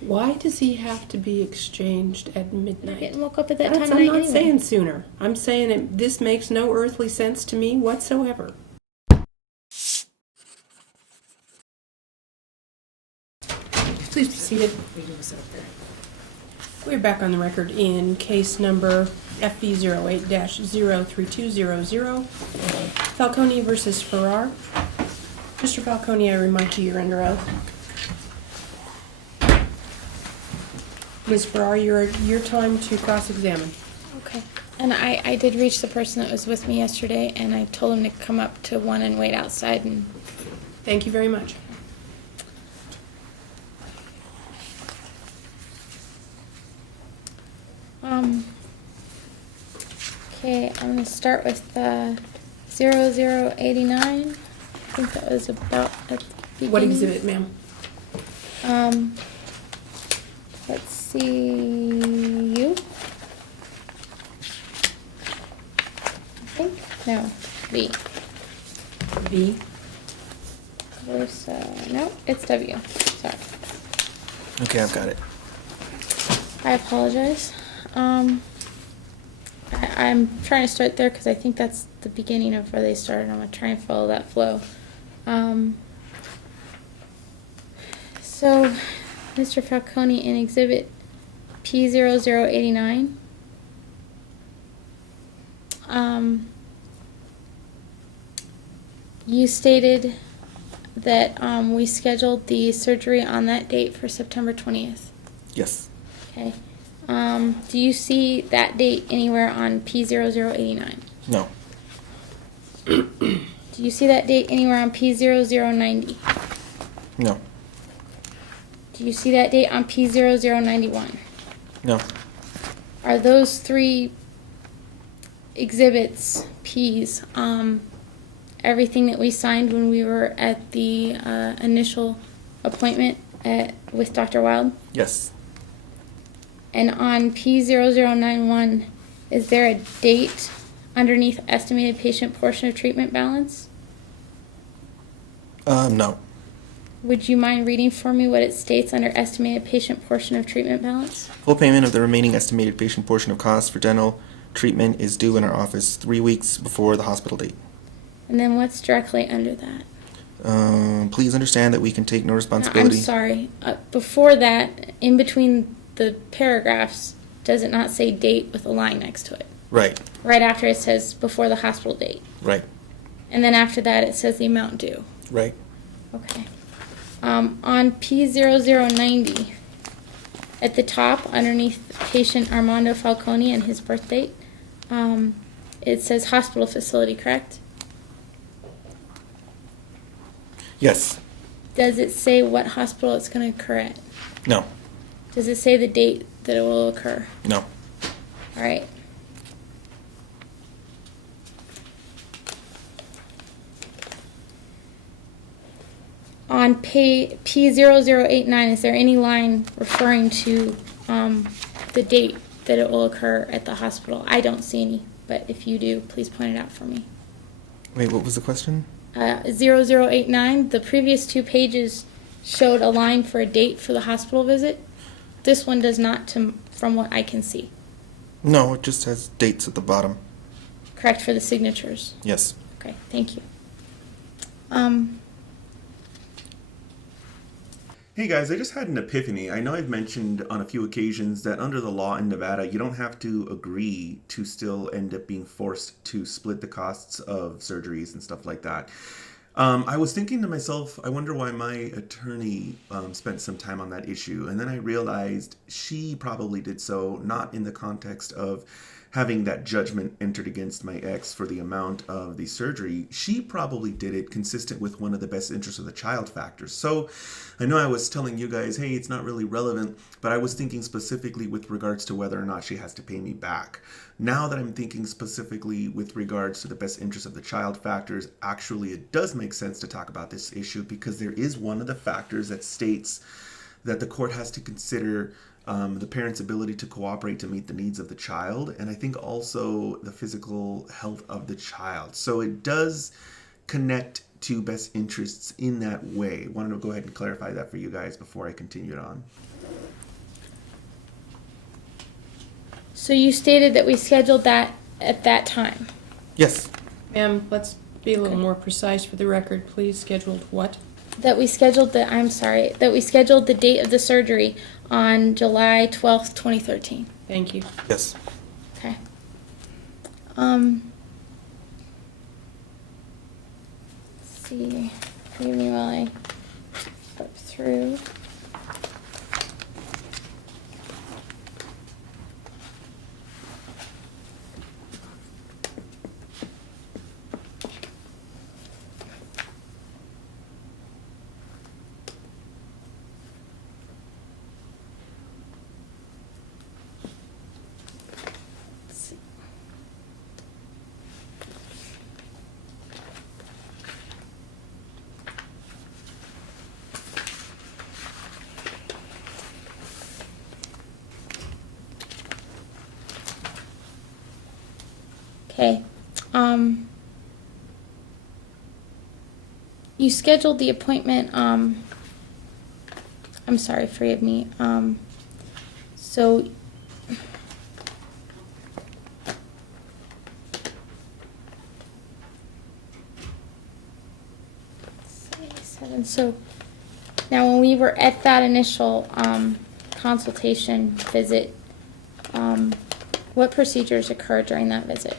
Why does he have to be exchanged at You're midnight? getting woke up at that time of I'm night not anyway. saying sooner. I'm saying this makes no earthly sense to me whatsoever. Please be seated. We're back on the record in case number FB08-03200, Falcone versus Farrar. Mr. Falcone, I remind you you're under oath. Ms. Farrar, your time to cross-examine. Okay. And I did reach the person that was with me yesterday, and I told him to come up to 1 and wait outside. And Thank you very much. Okay, I'm going to start with 0089. I think that was about at the beginning. What exhibit, ma'am? Let's see, you? I think? No, B. B. No, it's W. Sorry. Okay, I've got it. I apologize. I'm trying to start there because I think that's the beginning of where they started. I'm going to try and follow that flow. So, Mr. Falcone, in Exhibit P0089, you stated that we scheduled the surgery on that date for September 20th. Yes. Okay. Do you see that date anywhere on P0089? No. Do you see that date anywhere on P0090? No. Do you see that date on P0091? No. Are those three exhibits, Ps, everything that we signed when we were at the initial appointment with Dr. Wild? Yes. And on P0091, is there a date underneath estimated patient portion of treatment balance? No. Would you mind reading for me what it states under estimated patient portion of treatment balance? Full payment of the remaining estimated patient portion of costs for dental treatment is due in our office 3 weeks before the hospital date. And then what's directly under that? Please understand that we can take no No, responsibility. I'm sorry. Before that, in between the paragraphs, does it not say date with a line next to it? Right. Right after it says before the hospital date. Right. And then after that it says the amount due. Right. Okay. On P0090, at the top, underneath patient Armando Falcone and his birth date, it says hospital facility, correct? Yes. Does it say what hospital it's going to occur at? No. Does it say the date that it will occur? No. All right. On P0089, is there any line referring to the date that it will occur at the hospital? I don't see any, but if you do, please point it out for me. Wait, what was the question? 0089, the previous 2 pages showed a line for a date for the hospital visit. This one does not, from what I can see. No, it just has dates at the bottom. Correct for the signatures. Yes. Okay, thank you. Hey guys, I just had an epiphany. I know I've mentioned on a few occasions that under the law in Nevada, you don't have to agree to still end up being forced to split the costs of surgeries and stuff like that. I was thinking to myself, I wonder why my attorney spent some time on that issue. And then I realized she probably did so not in the context of having that judgment entered against my ex for the amount of the surgery. She probably did it consistent with one of the best interests of the child factors. So I know I was telling you guys, hey, it's not really relevant, but I was thinking specifically with regards to whether or not she has to pay me back. Now that I'm thinking specifically with regards to the best interest of the child factors, actually it does make sense to talk about this issue because there is one of the factors that states that the court has to consider the parent's ability to cooperate to meet the needs of the child, and I think also the physical health of the child. So it does connect to best interests in that way. Wanted to go ahead and clarify that for you guys before I continued on. So you stated that we scheduled that at that time. Yes. Ma'am, let's be a little Okay. more precise for the record, please. Scheduled what? That we scheduled the date of the surgery on July 12th, 2013. Thank you. Yes. Okay. Let's see. Give me while I flip through. Let's see. Okay. You scheduled the appointment, I'm sorry, forgive me. So seven. So now when we were at that initial consultation visit, what procedures occurred during that visit?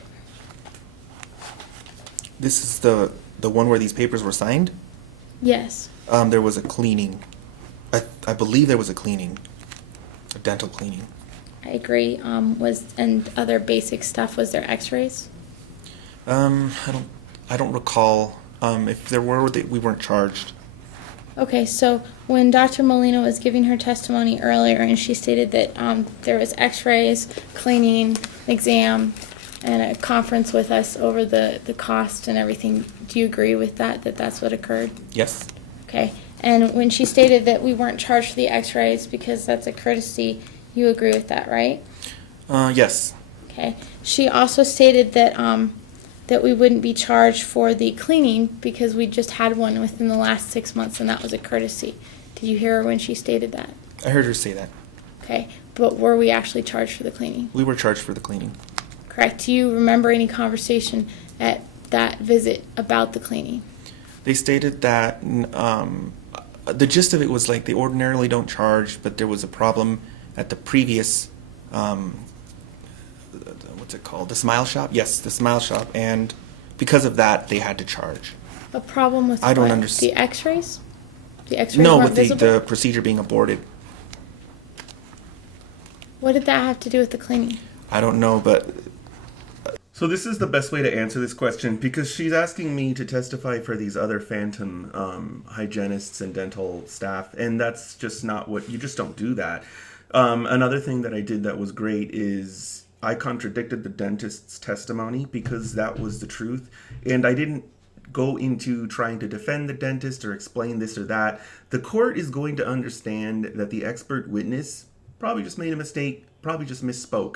This is the one where these papers were signed. Yes. There was a cleaning. I believe there was a cleaning, a dental cleaning. I agree. And other basic stuff, was there x-rays? I don't recall. If there were, we weren't charged. Okay, so when Dr. Molina was giving her testimony earlier and she stated that there was x-rays, cleaning, exam, and a conference with us over the cost and everything, do you agree with that that's what occurred? Yes. Okay, and when she stated that we weren't charged for the x-rays because that's a courtesy, you agree with that, right? Yes. Okay. She also stated that that we wouldn't be charged for the cleaning because we just had one within the last 6 months and that was a courtesy. Did you hear her when she stated that? I heard her say that. Okay. But were we actually charged for the cleaning? We were charged for the cleaning. Correct. Do you remember any conversation at that visit about the cleaning? They stated that the gist of it was like they ordinarily don't charge, but there was a problem at the previous, what's it called? The Smile Shop? Yes, the Smile Shop. And because of that, they had to charge. A problem with I don't what? understand. The x-rays? The x-rays No, weren't with visible? the procedure being aborted. What did that have to do with the cleaning? I don't know, but So this is the best way to answer this question because she's asking me to testify for these other phantom hygienists and dental staff, and that's just not what, you just don't do that. Another thing that I did that was great is I contradicted the dentist's testimony because that was the truth, and I didn't go into trying to defend the dentist or explain this or that. The court is going to understand that the expert witness probably just made a mistake, probably just misspoke.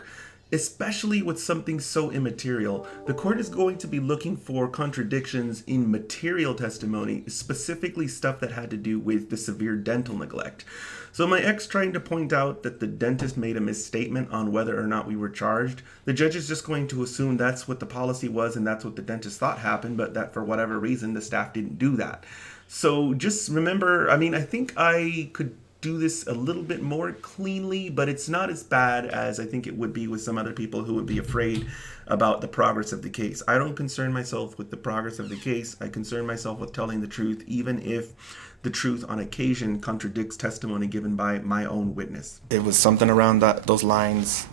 Especially with something so immaterial, the court is going to be looking for contradictions in material testimony, specifically stuff that had to do with the severe dental neglect. So my ex trying to point out that the dentist made a misstatement on whether or not we were charged, the judge is just going to assume that's what the policy was and that's what the dentist thought happened, but that for whatever reason the staff didn't do that. So just remember, I mean, I think I could do this a little bit more cleanly, but it's not as bad as I think it would be with some other people who would be afraid about the progress of the case. I don't concern myself with the progress of the case. I concern myself with telling the truth, even if the truth on occasion contradicts testimony given by my own witness. it was something around those lines.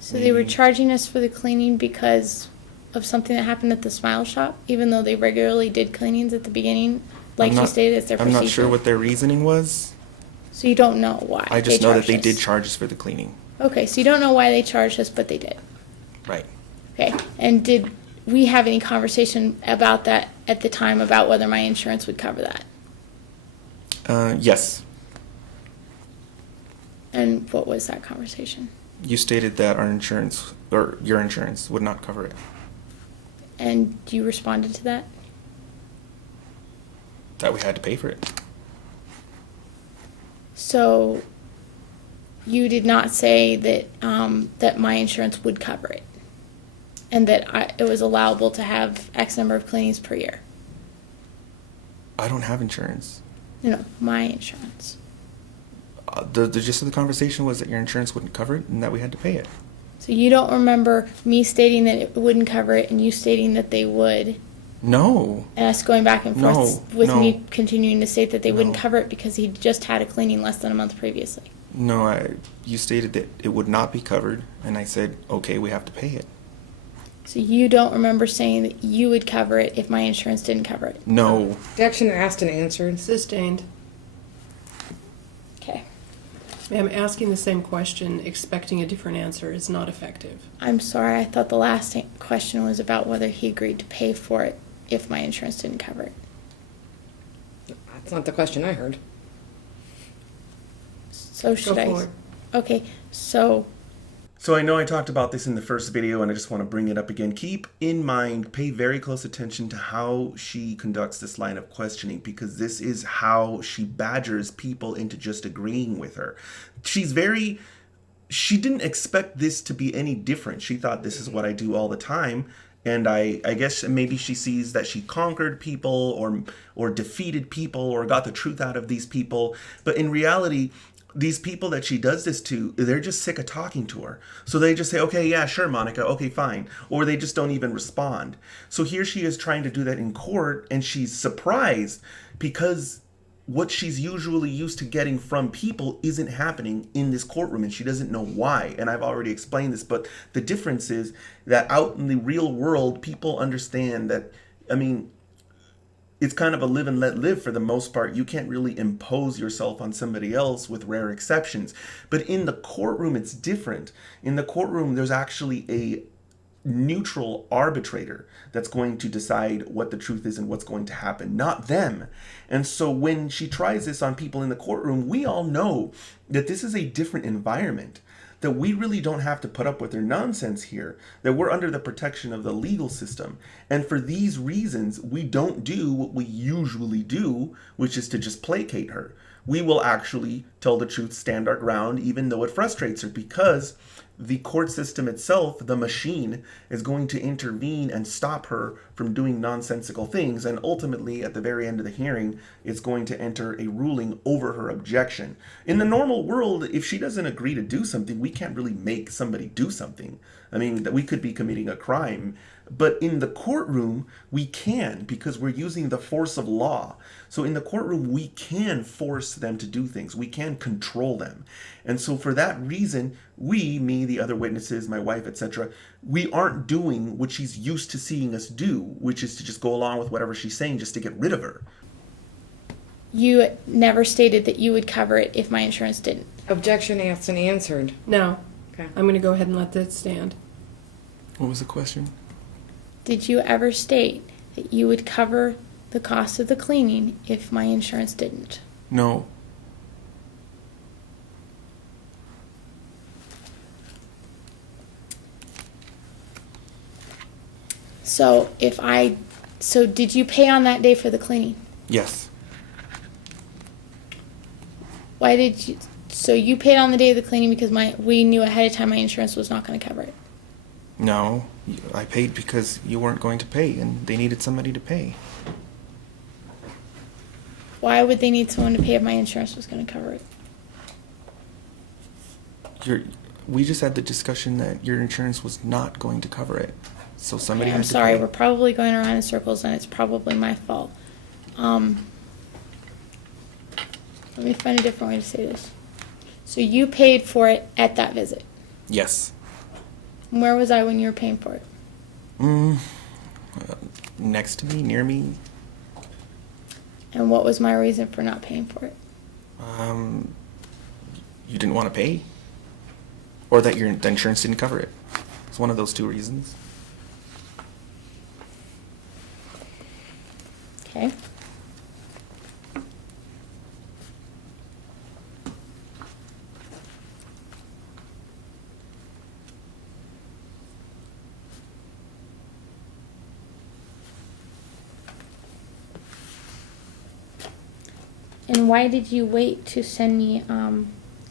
So they were charging us for the cleaning because of something that happened at the Smile Shop, even though they regularly did cleanings at the beginning, like she stated as their I'm procedure. not sure what their reasoning was. So you don't know why. I just know that they charged did us. charge us for the cleaning. Okay, so you don't know why they charged us, but they did. Right. Okay, and did we have any conversation about that at the time about whether my insurance would cover that? Yes. And what was that conversation? You stated that our insurance, or your insurance, would not cover it. And you responded to that? That we had to pay for it. So you did not say that that my insurance would cover it, and that it was allowable to have X number of cleanings per year. I don't have insurance. No, my insurance. The gist of the conversation was that your insurance wouldn't cover it and that we had to pay it. So you don't remember me stating that it wouldn't cover it and you stating that they would, No. and us going back and forth with no. me continuing to state that they wouldn't No. cover it because he just had a cleaning less than a month previously. No, you stated that it would not be covered, and I said, okay, we have to pay it. So you don't remember saying that you would cover it if my insurance didn't cover it? No. Objection asked and answered. Sustained. Okay. Ma'am, asking the same question, expecting a different answer is not effective. I'm sorry, I thought the last question was about whether he agreed to pay for it if my insurance didn't cover it. That's not the question I heard. So should Go I? for it. Okay, so So I know I talked about this in the first video, and I just want to bring it up again. Keep in mind, pay very close attention to how she conducts this line of questioning, because this is how she badgers people into just agreeing with her. She didn't expect this to be any different. She thought, this is what I do all the time. And I guess maybe she sees that she conquered people or defeated people or got the truth out of these people. But in reality, these people that she does this to, they're just sick of talking to her. So they just say, okay, yeah, sure, Monica, okay, fine. Or they just don't even respond. So here she is trying to do that in court, and she's surprised because what she's usually used to getting from people isn't happening in this courtroom, and she doesn't know why. And I've already explained this, but the difference is that out in the real world, people understand that, I mean, it's kind of a live and let live for the most part. You can't really impose yourself on somebody else with rare exceptions. But in the courtroom, it's different. In the courtroom, there's actually a neutral arbitrator that's going to decide what the truth is and what's going to happen, not them. And so when she tries this on people in the courtroom, we all know that this is a different environment, that we really don't have to put up with their nonsense here, that we're under the protection of the legal system. And for these reasons, we don't do what we usually do, which is to just placate her. We will actually tell the truth, stand our ground, even though it frustrates her, because the court system itself, the machine, is going to intervene and stop her from doing nonsensical things. And ultimately, at the very end of the hearing, it's going to enter a ruling over her objection. In the normal world, if she doesn't agree to do something, we can't really make somebody do something. I mean, that we could be committing a crime. But in the courtroom, we can, because we're using the force of law. So in the courtroom, we can force them to do things. We can control them. And so for that reason, we, me, the other witnesses, my wife, etc., we aren't doing what she's used to seeing us do, which is to just go along with whatever she's saying just to get rid of her. you never stated that you would cover it if my insurance didn't. Objection asked and answered. No. Okay. I'm going to go ahead and let that stand. What was the question? Did you ever state that you would cover the cost of the cleaning if my insurance didn't? No. So did you pay on that day for the cleaning? Yes. Why did you? So you paid on the day of the cleaning because we knew ahead of time my insurance was not going to cover it. No. I paid because you weren't going to pay, and they needed somebody to pay. Why would they need someone to pay if my insurance was going to cover it? We just had the discussion that your insurance was not going to cover it. So somebody Okay, had I'm to sorry, pay. we're probably going around in circles and it's probably my fault. Let me find a different way to say this. So you paid for it at that visit. Yes. Where was I when you were paying for it? Next to me, near me. And what was my reason for not paying for it? You didn't want to pay? Or that the insurance didn't cover it. It's one of those two reasons. Okay. And why did you wait to send me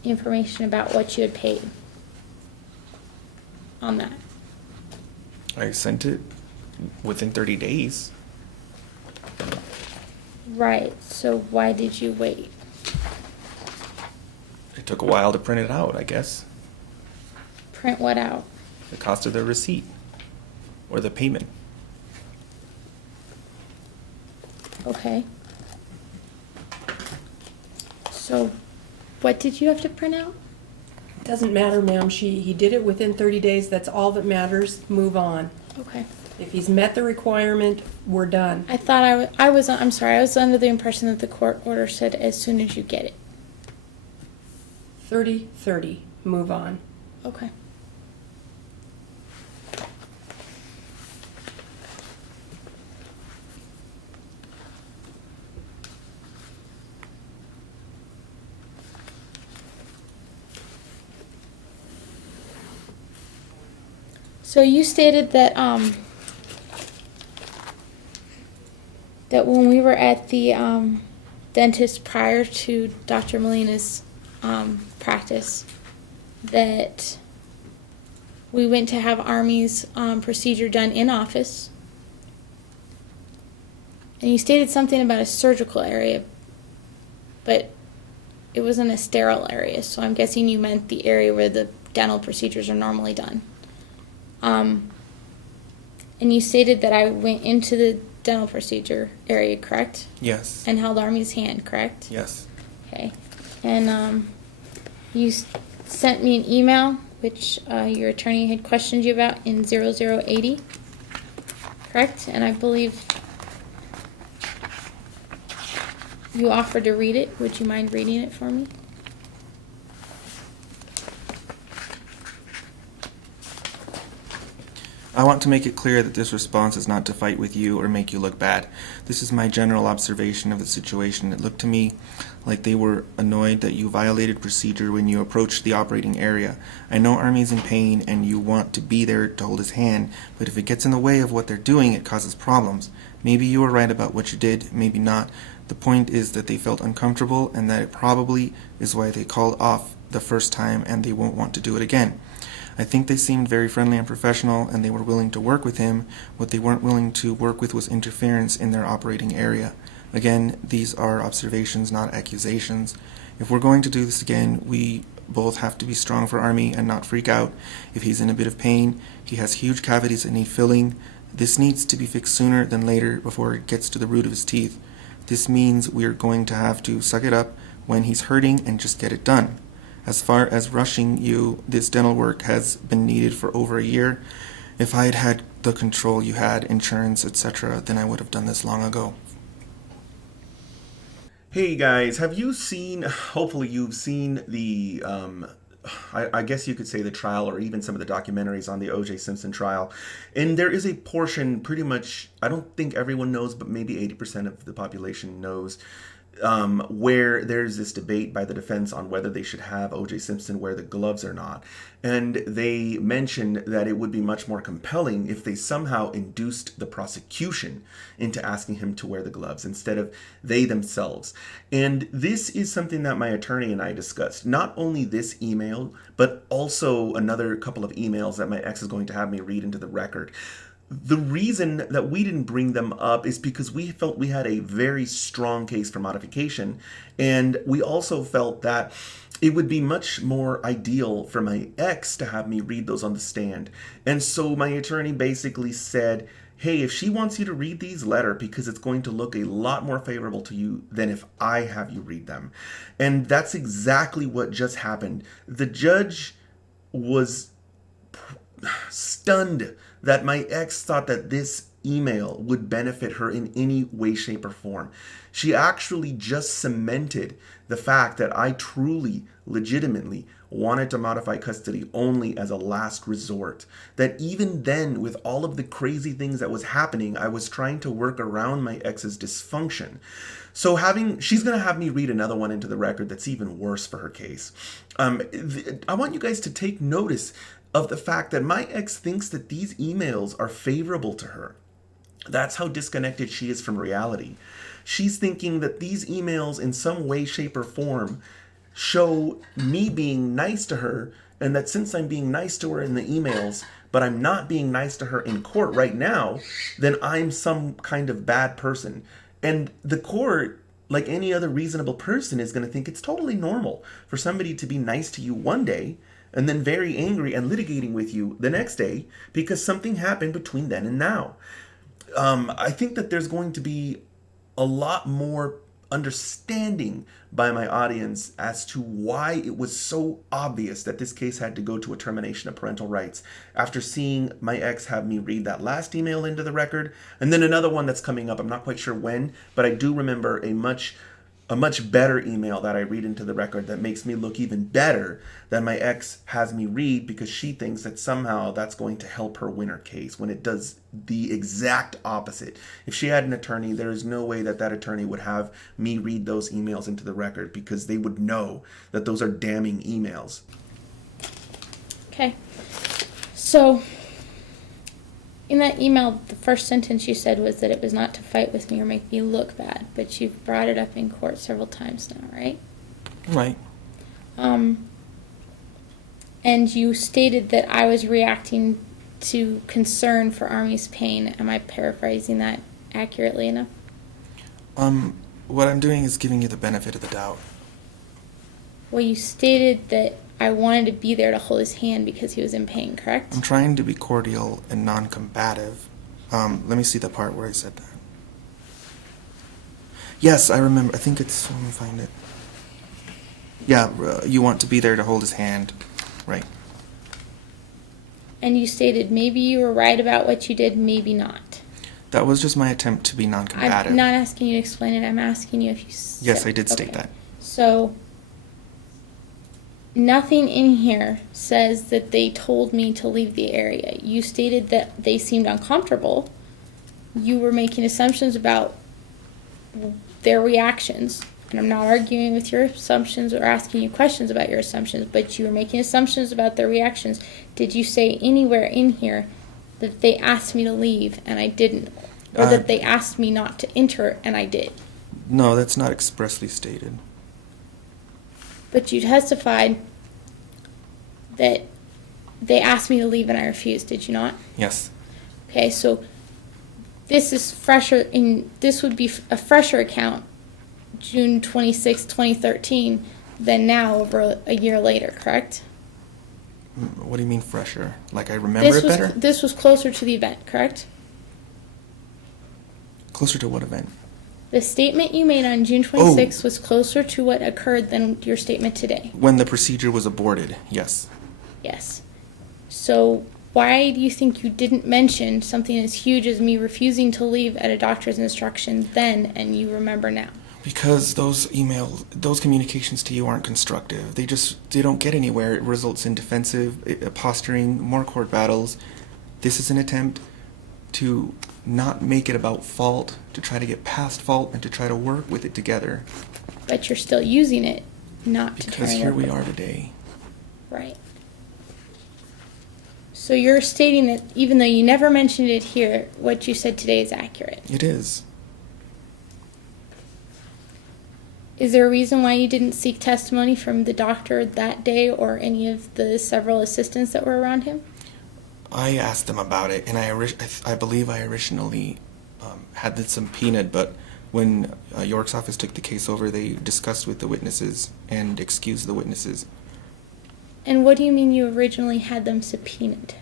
information about what you had paid on that? I sent it within 30 days. Right, so why did you wait? It took a while to print it out, I guess. Print what out? The cost of the receipt or the payment. Okay. So, what did you have to print out? Doesn't matter, ma'am. He did it within 30 days. That's all that matters. Move on. Okay. If he's met the requirement, we're done. I thought I was under the impression that the court order said as soon as you get it. 30. Move on. Okay. So you stated that that when we were at the dentist prior to Dr. Molina's practice, that we went to have Army's procedure done in office. And you stated something about a surgical area, but it wasn't a sterile area, so I'm guessing you meant the area where the dental procedures are normally done. And you stated that I went into the dental procedure area, correct? Yes. And held Army's hand, correct? Yes. Okay. And you sent me an email, which your attorney had questioned you about in 0080, correct? And I believe you offered to read it. Would you mind reading it for me? I want to make it clear that this response is not to fight with you or make you look bad. This is my general observation of the situation. It looked to me like they were annoyed that you violated procedure when you approached the operating area. I know Army's in pain and you want to be there to hold his hand, but if it gets in the way of what they're doing, it causes problems. Maybe you were right about what you did, maybe not. The point is that they felt uncomfortable and that it probably is why they called off the first time and they won't want to do it again. I think they seemed very friendly and professional, and they were willing to work with him. What they weren't willing to work with was interference in their operating area. Again, these are observations, not accusations. If we're going to do this again, we both have to be strong for Army and not freak out. If he's in a bit of pain, he has huge cavities that need filling. This needs to be fixed sooner than later before it gets to the root of his teeth. This means we're going to have to suck it up when he's hurting and just get it done. As far as rushing you, this dental work has been needed for over a year. If I had had the control you had, insurance, etc., then I would have done this long ago. Hey guys, have you seen, hopefully you've seen the, I guess you could say the trial or even some of the documentaries on the O.J. Simpson trial. And there is a portion pretty much, I don't think everyone knows, but maybe 80% of the population knows, where there's this debate by the defense on whether they should have O.J. Simpson wear the gloves or not. And they mentioned that it would be much more compelling if they somehow induced the prosecution into asking him to wear the gloves instead of they themselves. And this is something that my attorney and I discussed. Not only this email, but also another couple of emails that my ex is going to have me read into the record. The reason that we didn't bring them up is because we felt we had a very strong case for modification, and we also felt that it would be much more ideal for my ex to have me read those on the stand. And so my attorney basically said, hey, if she wants you to read these, let her, because it's going to look a lot more favorable to you than if I have you read them. And that's exactly what just happened. The judge was stunned that my ex thought that this email would benefit her in any way, shape, or form. She actually just cemented the fact that I truly, legitimately wanted to modify custody only as a last resort. That even then, with all of the crazy things that was happening, I was trying to work around my ex's dysfunction. So she's going to have me read another one into the record that's even worse for her case. I want you guys to take notice of the fact that my ex thinks that these emails are favorable to her. That's how disconnected she is from reality. She's thinking that these emails in some way, shape, or form show me being nice to her, and that since I'm being nice to her in the emails, but I'm not being nice to her in court right now, then I'm some kind of bad person. And the court, like any other reasonable person, is going to think it's totally normal for somebody to be nice to you one day and then very angry and litigating with you the next day because something happened between then and now. I think that there's going to be a lot more understanding by my audience as to why it was so obvious that this case had to go to a termination of parental rights after seeing my ex have me read that last email into the record, and then another one that's coming up. I'm not quite sure when, but I do remember a much better email that I read into the record that makes me look even better than my ex has me read, because she thinks that somehow that's going to help her win her case, when it does the exact opposite. If she had an attorney, there is no way that that attorney would have me read those emails into the record, because they would know that those are damning emails. Okay. So, in that email, the first sentence you said was that it was not to fight with me or make me look bad, but you've brought it up in court several times now, right? Right. And you stated that I was reacting to concern for Army's pain. Am I paraphrasing that accurately enough? What I'm doing is giving you the benefit of the doubt. Well, you stated that I wanted to be there to hold his hand because he was in pain, correct? I'm trying to be cordial and non-combative. Let me see the part where I said that. Yes, I remember. I think it's... Let me find it. Yeah, you want to be there to hold his hand. Right. And you stated maybe you were right about what you did, maybe not. That was just my attempt to be non-combative. I'm not asking you to explain it. I'm asking you if you said... Yes, I did state that. So, nothing in here says that they told me to leave the area. You stated that they seemed uncomfortable. You were making assumptions about their reactions. And I'm not arguing with your assumptions or asking you questions about your assumptions, but you were making assumptions about their reactions. Did you say anywhere in here that they asked me to leave and I didn't? Or that they asked me not to enter and I did? No, that's not expressly stated. But you testified that they asked me to leave and I refused, did you not? Yes. Okay, so this is fresher this would be a fresher account, June 26, 2013, than now over a year later, correct? What do you mean fresher? Like I remember it better? This was closer to the event, correct? Closer to what event? The statement you made on June 26 was closer to what occurred than your statement today. When the procedure was aborted, yes. Yes. So why do you think you didn't mention something as huge as me refusing to leave at a doctor's instruction then and you remember now? Because those communications to you aren't constructive. They don't get anywhere. It results in defensive posturing, more court battles. This is an attempt to not make it about fault, to try to get past fault, and to try to work with it together. But you're still using it, not to try Because and here work we with are it. today. Right. So you're stating that even though you never mentioned it here, what you said today is accurate. It is. Is there a reason why you didn't seek testimony from the doctor that day or any of the several assistants that were around him? I asked them about it, and I believe I originally had this subpoenaed, but when York's office took the case over, they discussed with the witnesses and excused the witnesses. And what do you mean you originally had them subpoenaed?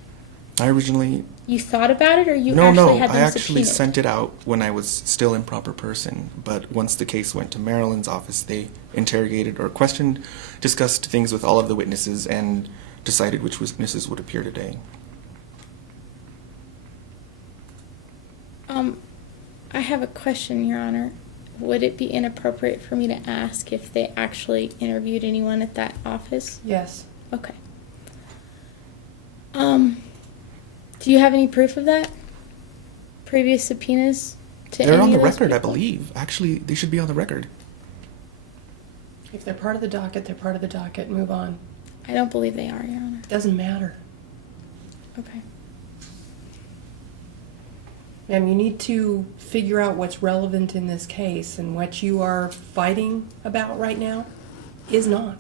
You thought about it, or you No, actually no, had them I actually subpoenaed? sent it out when I was still in proper person, but once the case went to Maryland's office, they interrogated or questioned, discussed things with all of the witnesses, and decided which witnesses would appear today. I have a question, Your Honor. Would it be inappropriate for me to ask if they actually interviewed anyone at that office? Yes. Okay. Do you have any proof of that? Previous subpoenas to They're any on the of those record, I people? believe. Actually, they should be on the record. If they're part of the docket, they're part of the docket. Move on. I don't believe they are, Your Honor. Doesn't matter. Okay. Ma'am, you need to figure out what's relevant in this case and what you are fighting about right now. is not.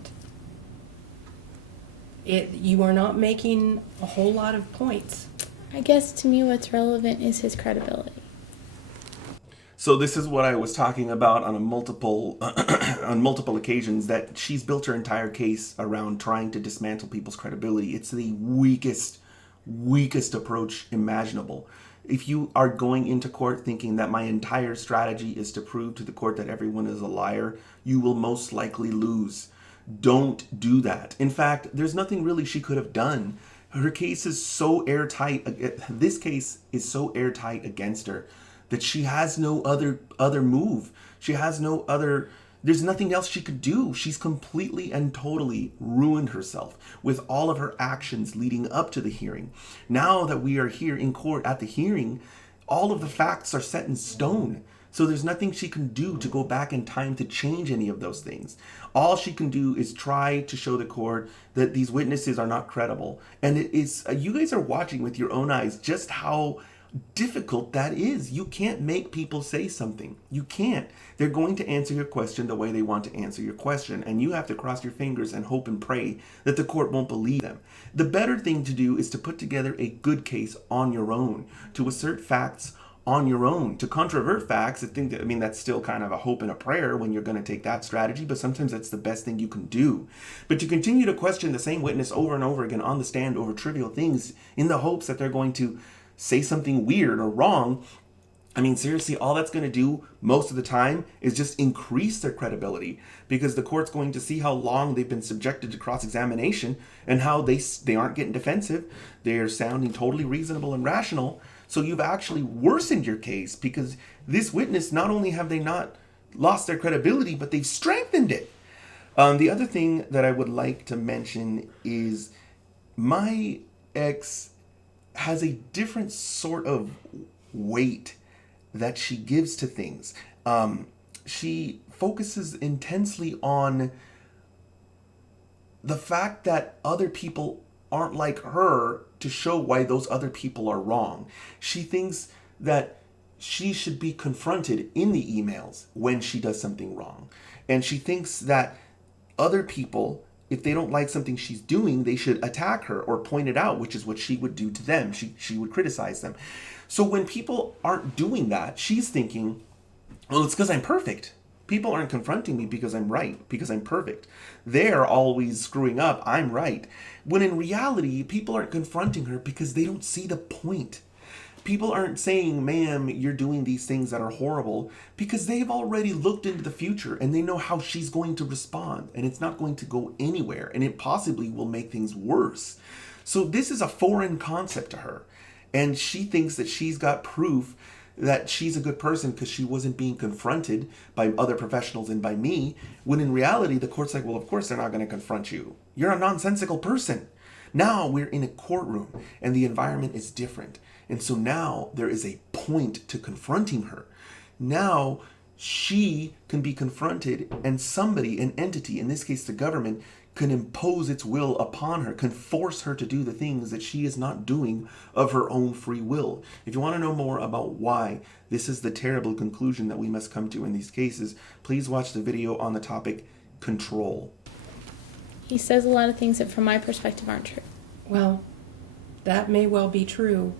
You are not making a whole lot of points. I guess to me what's relevant is his credibility. So this is what I was talking about on multiple occasions, that she's built her entire case around trying to dismantle people's credibility. It's the weakest approach imaginable. If you are going into court thinking that my entire strategy is to prove to the court that everyone is a liar, you will most likely lose. Don't do that. In fact, there's nothing really she could have done. Her case is so airtight. This case is so airtight against her that she has no other move. She has no other. There's nothing else she could do. She's completely and totally ruined herself with all of her actions leading up to the hearing. Now that we are here in court at the hearing, all of the facts are set in stone. So there's nothing she can do to go back in time to change any of those things. All she can do is try to show the court that these witnesses are not credible. And it is, you guys are watching with your own eyes just how difficult that is. You can't make people say something. You can't. They're going to answer your question the way they want to answer your question, and you have to cross your fingers and hope and pray that the court won't believe them. The better thing to do is to put together a good case on your own, to assert facts on your own. To controvert facts, that's still kind of a hope and a prayer when you're going to take that strategy, but sometimes that's the best thing you can do. But to continue to question the same witness over and over again on the stand over trivial things in the hopes that they're going to say something weird or wrong, seriously, all that's going to do most of the time is just increase their credibility, because the court's going to see how long they've been subjected to cross-examination and how they aren't getting defensive. They're sounding totally reasonable and rational. So you've actually worsened your case, because this witness, not only have they not lost their credibility, but they've strengthened it. The other thing that I would like to mention is my ex has a different sort of weight that she gives to things. She focuses intensely on the fact that other people aren't like her to show why those other people are wrong. She thinks that she should be confronted in the emails when she does something wrong. And she thinks that other people, if they don't like something she's doing, they should attack her or point it out, which is what she would do to them. She would criticize them. So when people aren't doing that, she's thinking, well, it's because I'm perfect. People aren't confronting me because I'm right, because I'm perfect. They're always screwing up. I'm right. When in reality, people aren't confronting her because they don't see the point. People aren't saying, ma'am, you're doing these things that are horrible, because they've already looked into the future and they know how she's going to respond, and it's not going to go anywhere, and it possibly will make things worse. So this is a foreign concept to her, and she thinks that she's got proof that she's a good person because she wasn't being confronted by other professionals and by me, when in reality, the court's like, well, of course they're not going to confront you. You're a nonsensical person. Now we're in a courtroom and the environment is different. And so now there is a point to confronting her. Now she can be confronted, and somebody, an entity, in this case the government, can impose its will upon her, can force her to do the things that she is not doing of her own free will. If you want to know more about why this is the terrible conclusion that we must come to in these cases, please watch the video on the topic control. He says a lot of things that from my perspective aren't true. Well, that may well be true,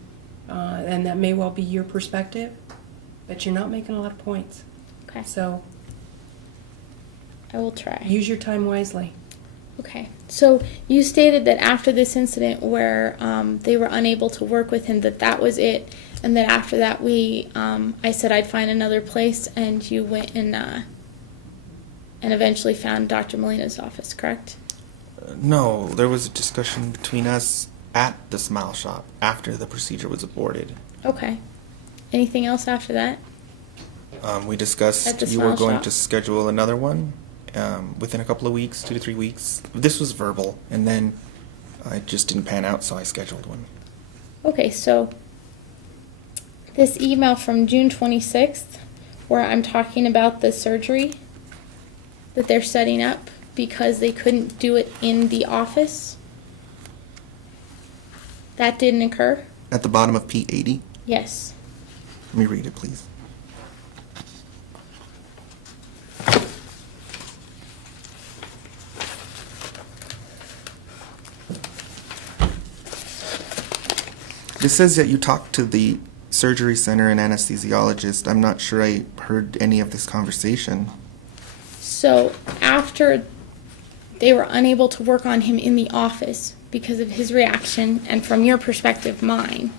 and that may well be your perspective, but you're not making a lot of points. Okay. So I will try. use your time wisely. Okay. So you stated that after this incident where they were unable to work with him, that was it, and that after that I said I'd find another place, and you went and eventually found Dr. Molina's office, correct? No, there was a discussion between us at the Smile Shop after the procedure was aborted. Okay. Anything else after that? We At discussed the you were Smile going Shop? to schedule another one within a couple of weeks, 2 to 3 weeks. This was verbal, and then it just didn't pan out, so I scheduled one. Okay, so this email from June 26th, where I'm talking about the surgery that they're setting up because they couldn't do it in the office, that didn't occur? At the bottom of P80, Yes. let me read it, please. This says that you talked to the surgery center and anesthesiologist. I'm not sure I heard any of this conversation. So after they were unable to work on him in the office because of his reaction, and from your perspective, mine,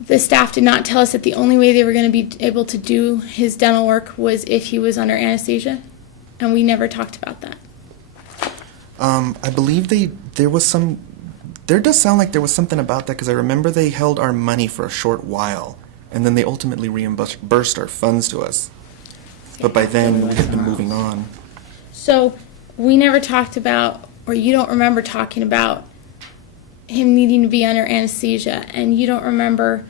the staff did not tell us that the only way they were going to be able to do his dental work was if he was under anesthesia, and we never talked about that. I believe there was some. There does sound like there was something about that because I remember they held our money for a short while, and then they ultimately reimbursed our funds to us. But by then we had been moving on. So we never talked about, or you don't remember talking about him needing to be under anesthesia, and you don't remember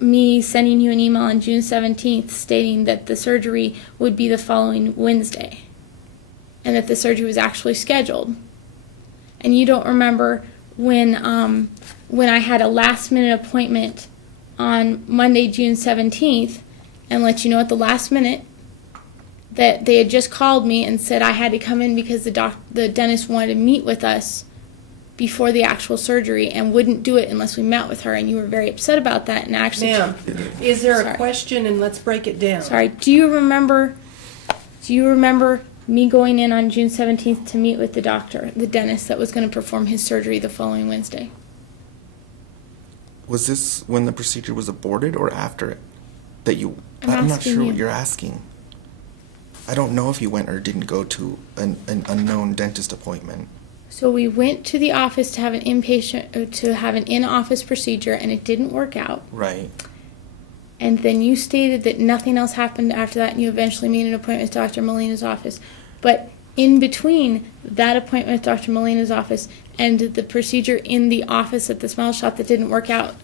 me sending you an email on June 17th stating that the surgery would be the following Wednesday and that the surgery was actually scheduled. And you don't remember when I had a last-minute appointment on Monday, June 17th, and let you know at the last minute that they had just called me and said I had to come in because the dentist wanted to meet with us before the actual surgery and wouldn't do it unless we met with her, and you were very upset about that. And actually, Ma'am, is there Sorry. a question, and let's break it down. sorry, do you remember me going in on June 17th to meet with the doctor, the dentist that was going to perform his surgery the following Wednesday? Was this when the procedure was aborted or after it? That you? I'm I'm not asking sure you. what you're asking. I don't know if you went or didn't go to an unknown dentist appointment. So we went to the office to have an in-office procedure, and it didn't work out. Right. And then you stated that nothing else happened after that, and you eventually made an appointment with Dr. Molina's office. But in between that appointment with Dr. Molina's office and the procedure in the office at the smile shop that didn't work out,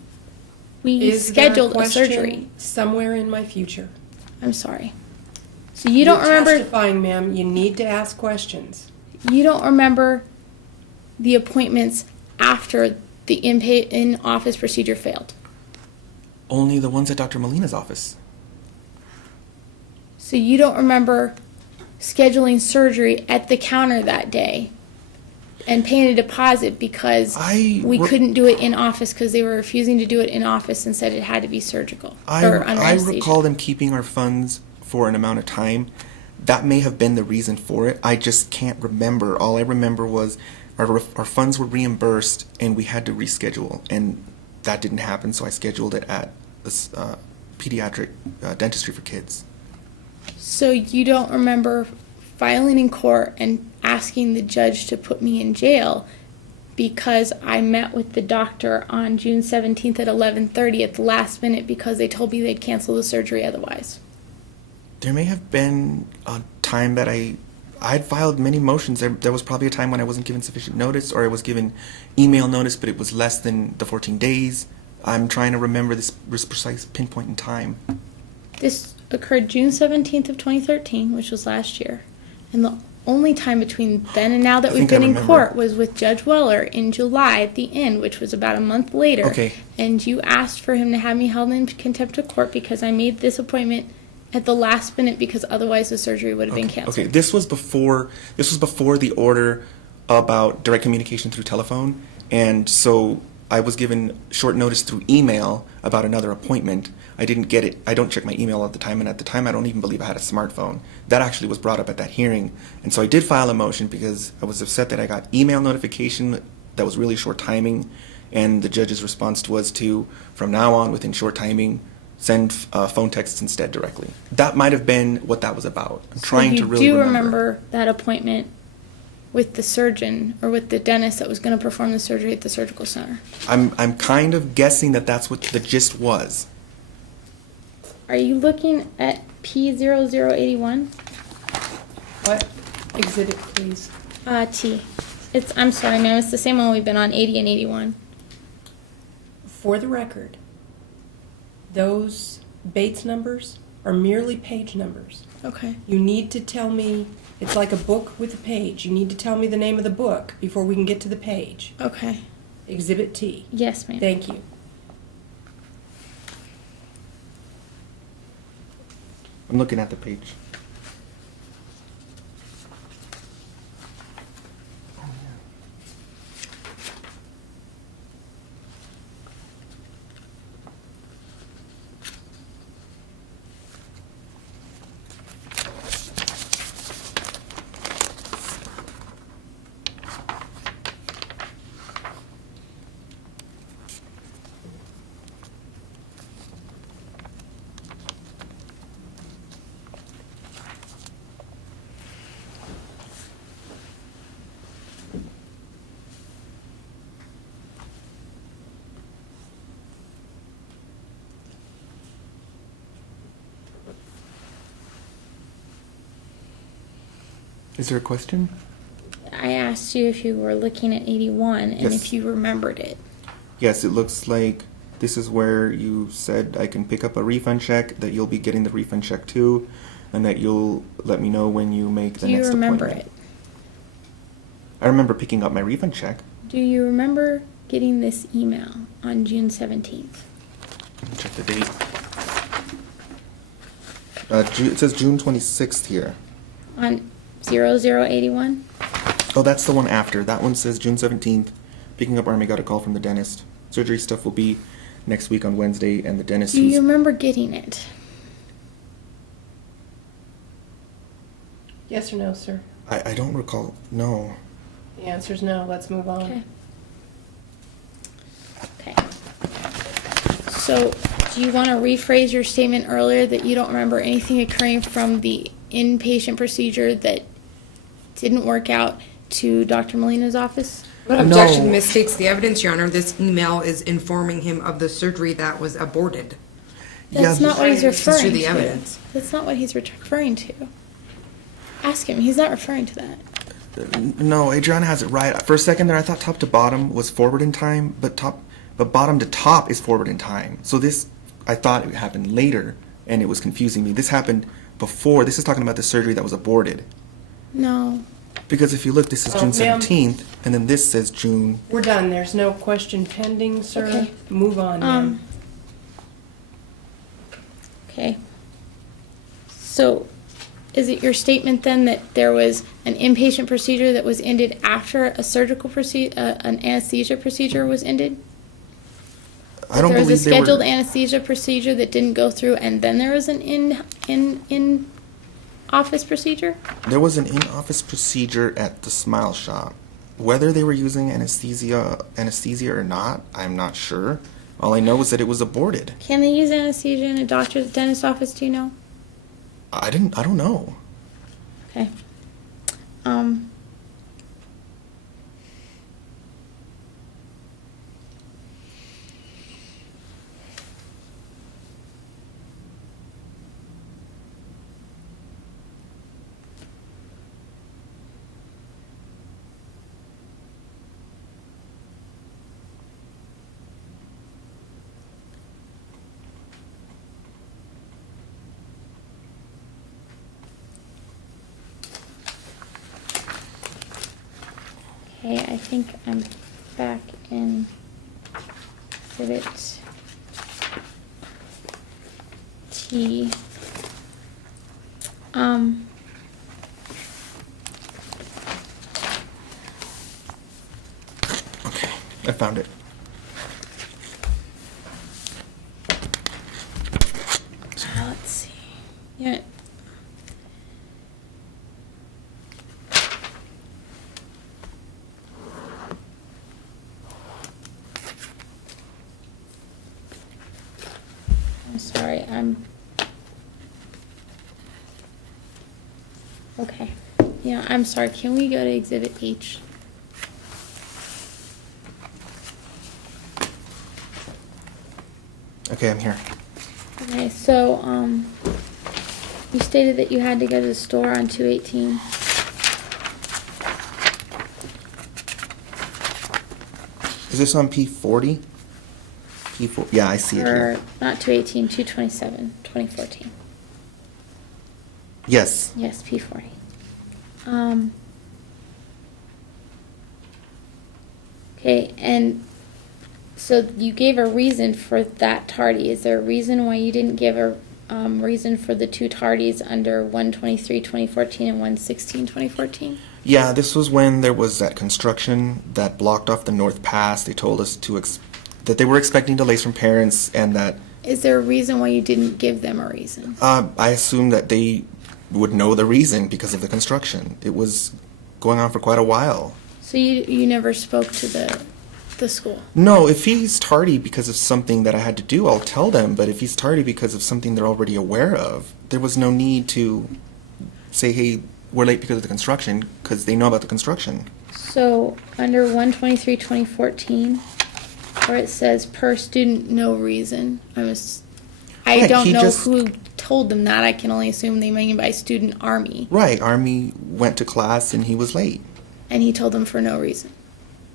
we scheduled a surgery. Somewhere in my future. I'm sorry. So you don't You're remember. testifying, ma'am. You need to ask questions. You don't remember the appointments after the in-office procedure failed. Only the ones at Dr. Molina's office. So you don't remember scheduling surgery at the counter that day and paying a deposit because we couldn't do it in office because they were refusing to do it in office and said it had to be surgical or under I anesthesia. recall them keeping our funds for an amount of time. That may have been the reason for it. I just can't remember. All I remember was our funds were reimbursed and we had to reschedule, and that didn't happen, so I scheduled it at this pediatric dentistry for kids. So you don't remember filing in court and asking the judge to put me in jail because I met with the doctor on June 17th at 11:30 at the last minute because they told me they'd cancel the surgery otherwise. There may have been a time that I'd filed many motions. There was probably a time when I wasn't given sufficient notice, or I was given email notice, but it was less than the 14 days. I'm trying to remember this precise pinpoint in time. This occurred June 17th of 2013, which was last year. And the only time between then and now that I we've think I been in remember. court was with Judge Weller in July at the end, which was about a month later. Okay. And you asked for him to have me held in contempt of court because I made this appointment at the last minute because otherwise the surgery would have been canceled. Okay, this was before the order about direct communication through telephone, and so I was given short notice through email about another appointment. I didn't get it. I don't check my email at the time, and at the time I don't even believe I had a smartphone. That actually was brought up at that hearing, and so I did file a motion because I was upset that I got email notification that was really short timing, and the judge's response was to, from now on, within short timing, send phone texts instead directly. That might have been what that was about. I'm trying to really You do remember. remember that appointment with the surgeon or with the dentist that was going to perform the surgery at the surgical center? I'm kind of guessing that that's what the gist was. Are you looking at P0081? What exhibit, please? T. I'm sorry, ma'am. It's the same one we've been on, 80 and 81. For the record, those Bates numbers are merely page numbers. Okay. You need to tell me, it's like a book with a page. You need to tell me the name of the book before we can get to the page. Okay. Exhibit T. Yes, ma'am. Thank you. I'm looking at the page. Is there a question? I asked you if you were looking at 81 and Yes. if you remembered it. Yes, it looks like this is where you said I can pick up a refund check, that you'll be getting the refund check too, and that you'll let me know when you make the Do you next remember appointment. it? I remember picking up my refund check. Do you remember getting this email on June 17th? Let me check the date. It says June 26th here. On 0081? Oh, that's the one after. That one says June 17th. Picking up Army, got a call from the dentist. Surgery stuff will be next week on Wednesday, and the dentist Do you who's... remember getting it? Yes or no, sir? I don't recall. No. The answer's no. Let's move on. Okay. Okay. So, do you want to rephrase your statement earlier that you don't remember anything occurring from the inpatient procedure that didn't work out to Dr. Molina's office? But objection No. misstates the evidence, Your Honor. This email is informing him of the surgery that was aborted. That's Yeah, not what he's This is referring the to. evidence. That's not what he's referring to. Ask him. He's not referring to that. No, Adriana has it right. For a second there, I thought top to bottom was forward in time, but bottom to top is forward in time. So this, I thought it happened later, and it was confusing me. This happened before. This is talking about the surgery that was aborted. No. Because if you look, this is Oh, June ma'am. 17th, and then this says June. We're done. There's no question pending, sir. Okay. Move on, ma'am. Okay. So, is it your statement then that there was an inpatient procedure that was ended after a surgical procedure, an anesthesia procedure was ended? I don't There was a believe they scheduled were. anesthesia procedure that didn't go through, and then there was an in office procedure? There was an in-office procedure at the Smile Shop. Whether they were using anesthesia or not, I'm not sure. All I know is that it was aborted. Can they use anesthesia in a doctor's dentist office? Do you know? I don't know. Okay. Okay, I think I'm back in exhibit T. Okay, I found it. Let's see. Yeah. I'm sorry, okay. Yeah, I'm sorry, can we go to exhibit H? Okay, I'm here. Okay, so, you stated that you had to go to the store on 2/18. Is this on P40? P4. Yeah, I see it Or, here. not 2/18, 2/27, 2014. Yes. Yes, P40. Okay, and so you gave a reason for that tardy. Is there a reason why you didn't give a reason for the two tardies under 123-2014 and 116-2014? Yeah, this was when there was that construction that blocked off the North Pass. They told us that they were expecting delays from parents, and that Is there a reason why you didn't give them a reason? I assumed that they would know the reason because of the construction. It was going on for quite a while. So you never spoke to the school? No, if he's tardy because of something that I had to do, I'll tell them. But if he's tardy because of something they're already aware of, there was no need to say, hey, we're late because of the construction, because they know about the construction. So under 123-2014, where it says per student, no reason, I Right, don't he know just- who told them that. I can only assume they mean by student Army. Right, Army went to class and he was late. And he told them for no reason.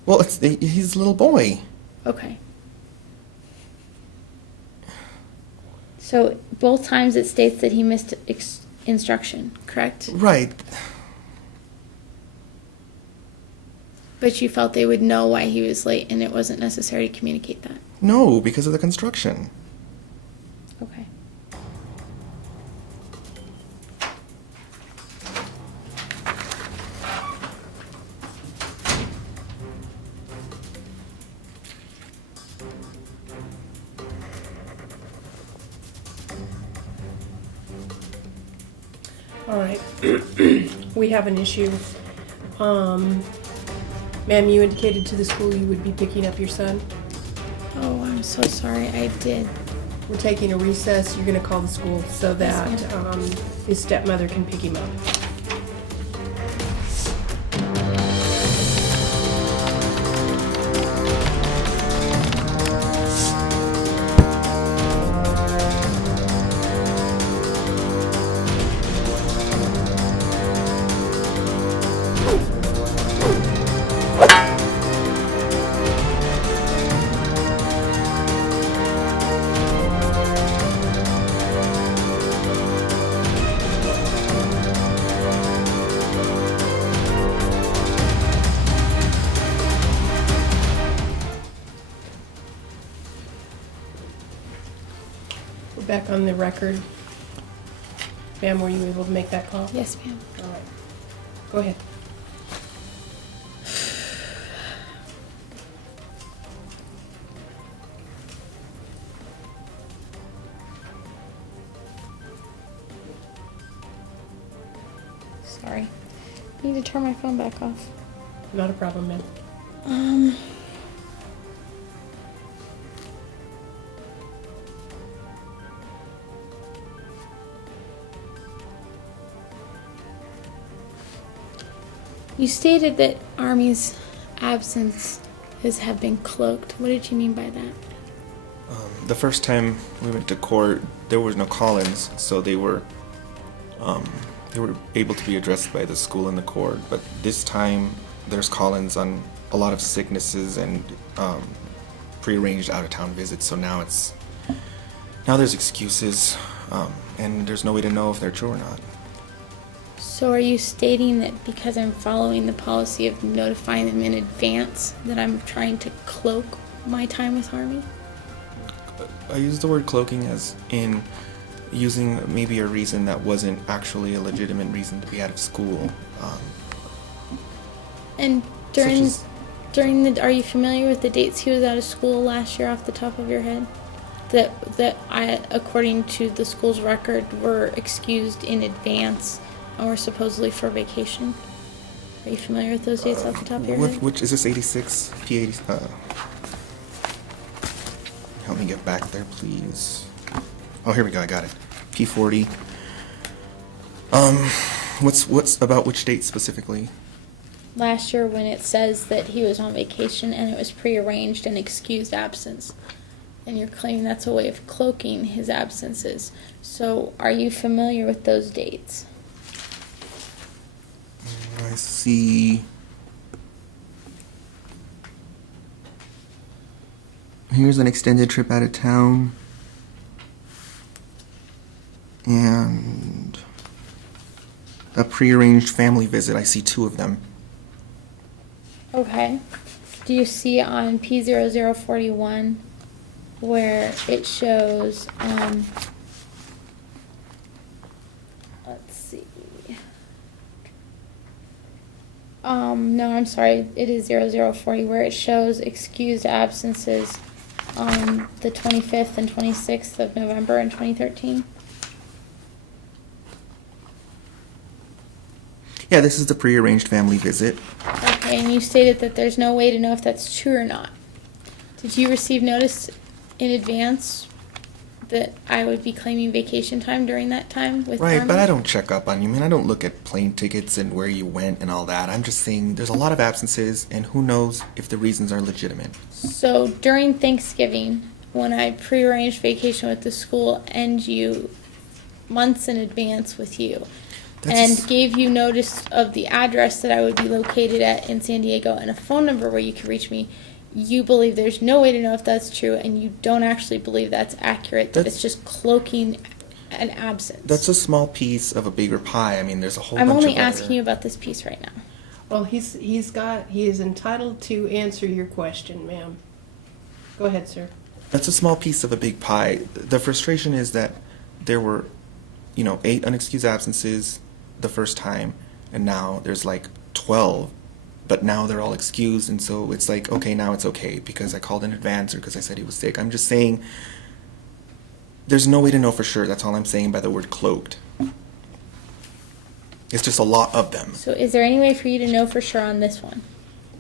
Well, he's a little boy. Okay. So both times it states that he missed instruction, correct? Right. But you felt they would know why he was late and it wasn't necessary to communicate that. No, because of the construction. Okay. All right. We have an issue. Ma'am, you indicated to the school you would be picking up your son. Oh, I'm so sorry. I did. We're taking a recess. You're going to call the school so that Yes, his stepmother can pick him up. We're back on the record. Ma'am, were you able to make that call? Yes, ma'am. All right. Go ahead. Sorry. I need to turn my phone back off. Not a problem, ma'am. You stated that Army's absences have been cloaked. What did you mean by that? The first time we went to court, there was no call-ins, so they were able to be addressed by the school and the court. But this time, there's call-ins on a lot of sicknesses and prearranged out-of-town visits. So now there's excuses, and there's no way to know if they're true or not. So are you stating that because I'm following the policy of notifying them in advance that I'm trying to cloak my time with Army? I use the word cloaking as in using maybe a reason that wasn't actually a legitimate reason to be out of school. And are you familiar with the dates he was out of school last year off the top of your head? That according to the school's record, were excused in advance or supposedly for vacation. Are you familiar with those dates off the top of your head? Which is this 86? P80? Help me get back there, please. Oh, here we go. I got it. P40. What's about which date specifically? Last year when it says that he was on vacation and it was prearranged and excused absence. And you're claiming that's a way of cloaking his absences. So are you familiar with those dates? I see. Here's an extended trip out of town. And a prearranged family visit. I see two of them. Okay. Do you see on P0041 where it shows, let's see. No, I'm sorry. It is 0040 where it shows excused absences on the 25th and 26th of November in 2013. Yeah, this is the prearranged family visit. Okay, and you stated that there's no way to know if that's true or not. Did you receive notice in advance that I would be claiming vacation time during that time with Right, Army? but I don't check up on you, man. I don't look at plane tickets and where you went and all that. I'm just saying there's a lot of absences, and who knows if the reasons are legitimate. So during Thanksgiving, when I prearranged vacation with the school and you months in advance with you, and gave you notice of the address that I would be located at in San Diego and a phone number where you could reach me, you believe there's no way to know if that's true, and you don't actually believe that's accurate, that it's just cloaking an absence. That's a small piece of a bigger pie. I mean, there's a whole I'm bunch only of other- asking you about this piece right now. Well, he is entitled to answer your question, ma'am. Go ahead, sir. That's a small piece of a big pie. The frustration is that there were, 8 unexcused absences the first time, and now there's like 12, but now they're all excused, and so it's like, okay, now it's okay because I called in advance or because I said he was sick. I'm just saying there's no way to know for sure. That's all I'm saying by the word cloaked. It's just a lot of them. So is there any way for you to know for sure on this one?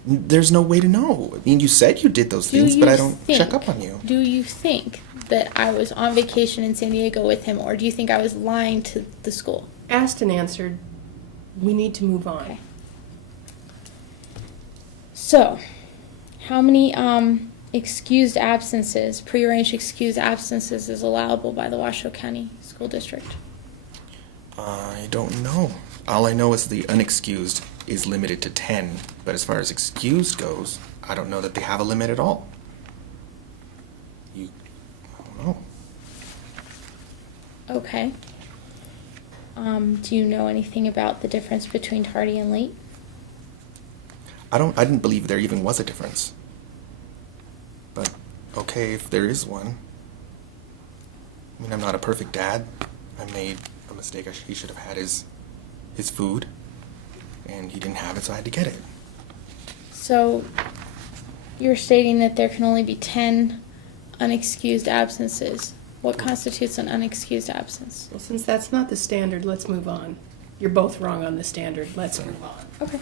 There's no way to know. I mean, you said you did those things, but I don't check up on you. Do you think that I was on vacation in San Diego with him, or do you think I was lying to the school? Asked and answered. We need to move on. Okay. So, how many excused absences, prearranged excused absences, is allowable by the Washoe County School District? I don't know. All I know is the unexcused is limited to 10, but as far as excused goes, I don't know that they have a limit at all. I don't know. Okay. Do you know anything about the difference between tardy and late? I didn't believe there even was a difference. But, okay, if there is one. I mean, I'm not a perfect dad. I made a mistake. He should have had his food, and he didn't have it, so I had to get it. So, you're stating that there can only be 10 unexcused absences. What constitutes an unexcused absence? Well, since that's not the standard, let's move on. You're both wrong on the standard. Let's move on. Okay.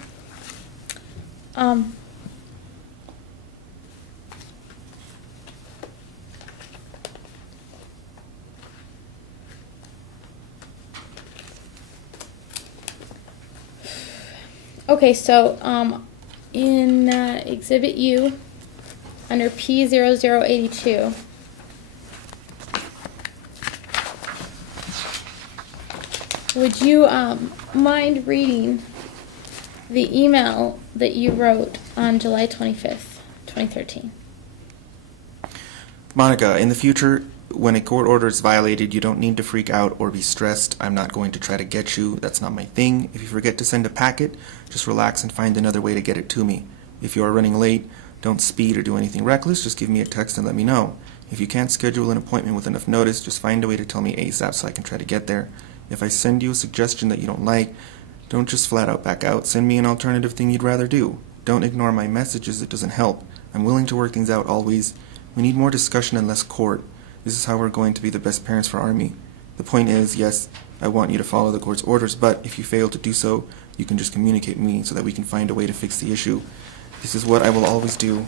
Okay, so, in Exhibit U, under P0082, would you mind reading the email that you wrote on July 25th, 2013? Monica, in the future, when a court order is violated, you don't need to freak out or be stressed. I'm not going to try to get you. That's not my thing. If you forget to send a packet, just relax and find another way to get it to me. If you are running late, don't speed or do anything reckless. Just give me a text and let me know. If you can't schedule an appointment with enough notice, just find a way to tell me ASAP so I can try to get there. If I send you a suggestion that you don't like, don't just flat out back out. Send me an alternative thing you'd rather do. Don't ignore my messages. It doesn't help. I'm willing to work things out always. We need more discussion and less court. This is how we're going to be the best parents for Army. The point is, yes, I want you to follow the court's orders, but if you fail to do so, you can just communicate with me so that we can find a way to fix the issue. This is what I will always do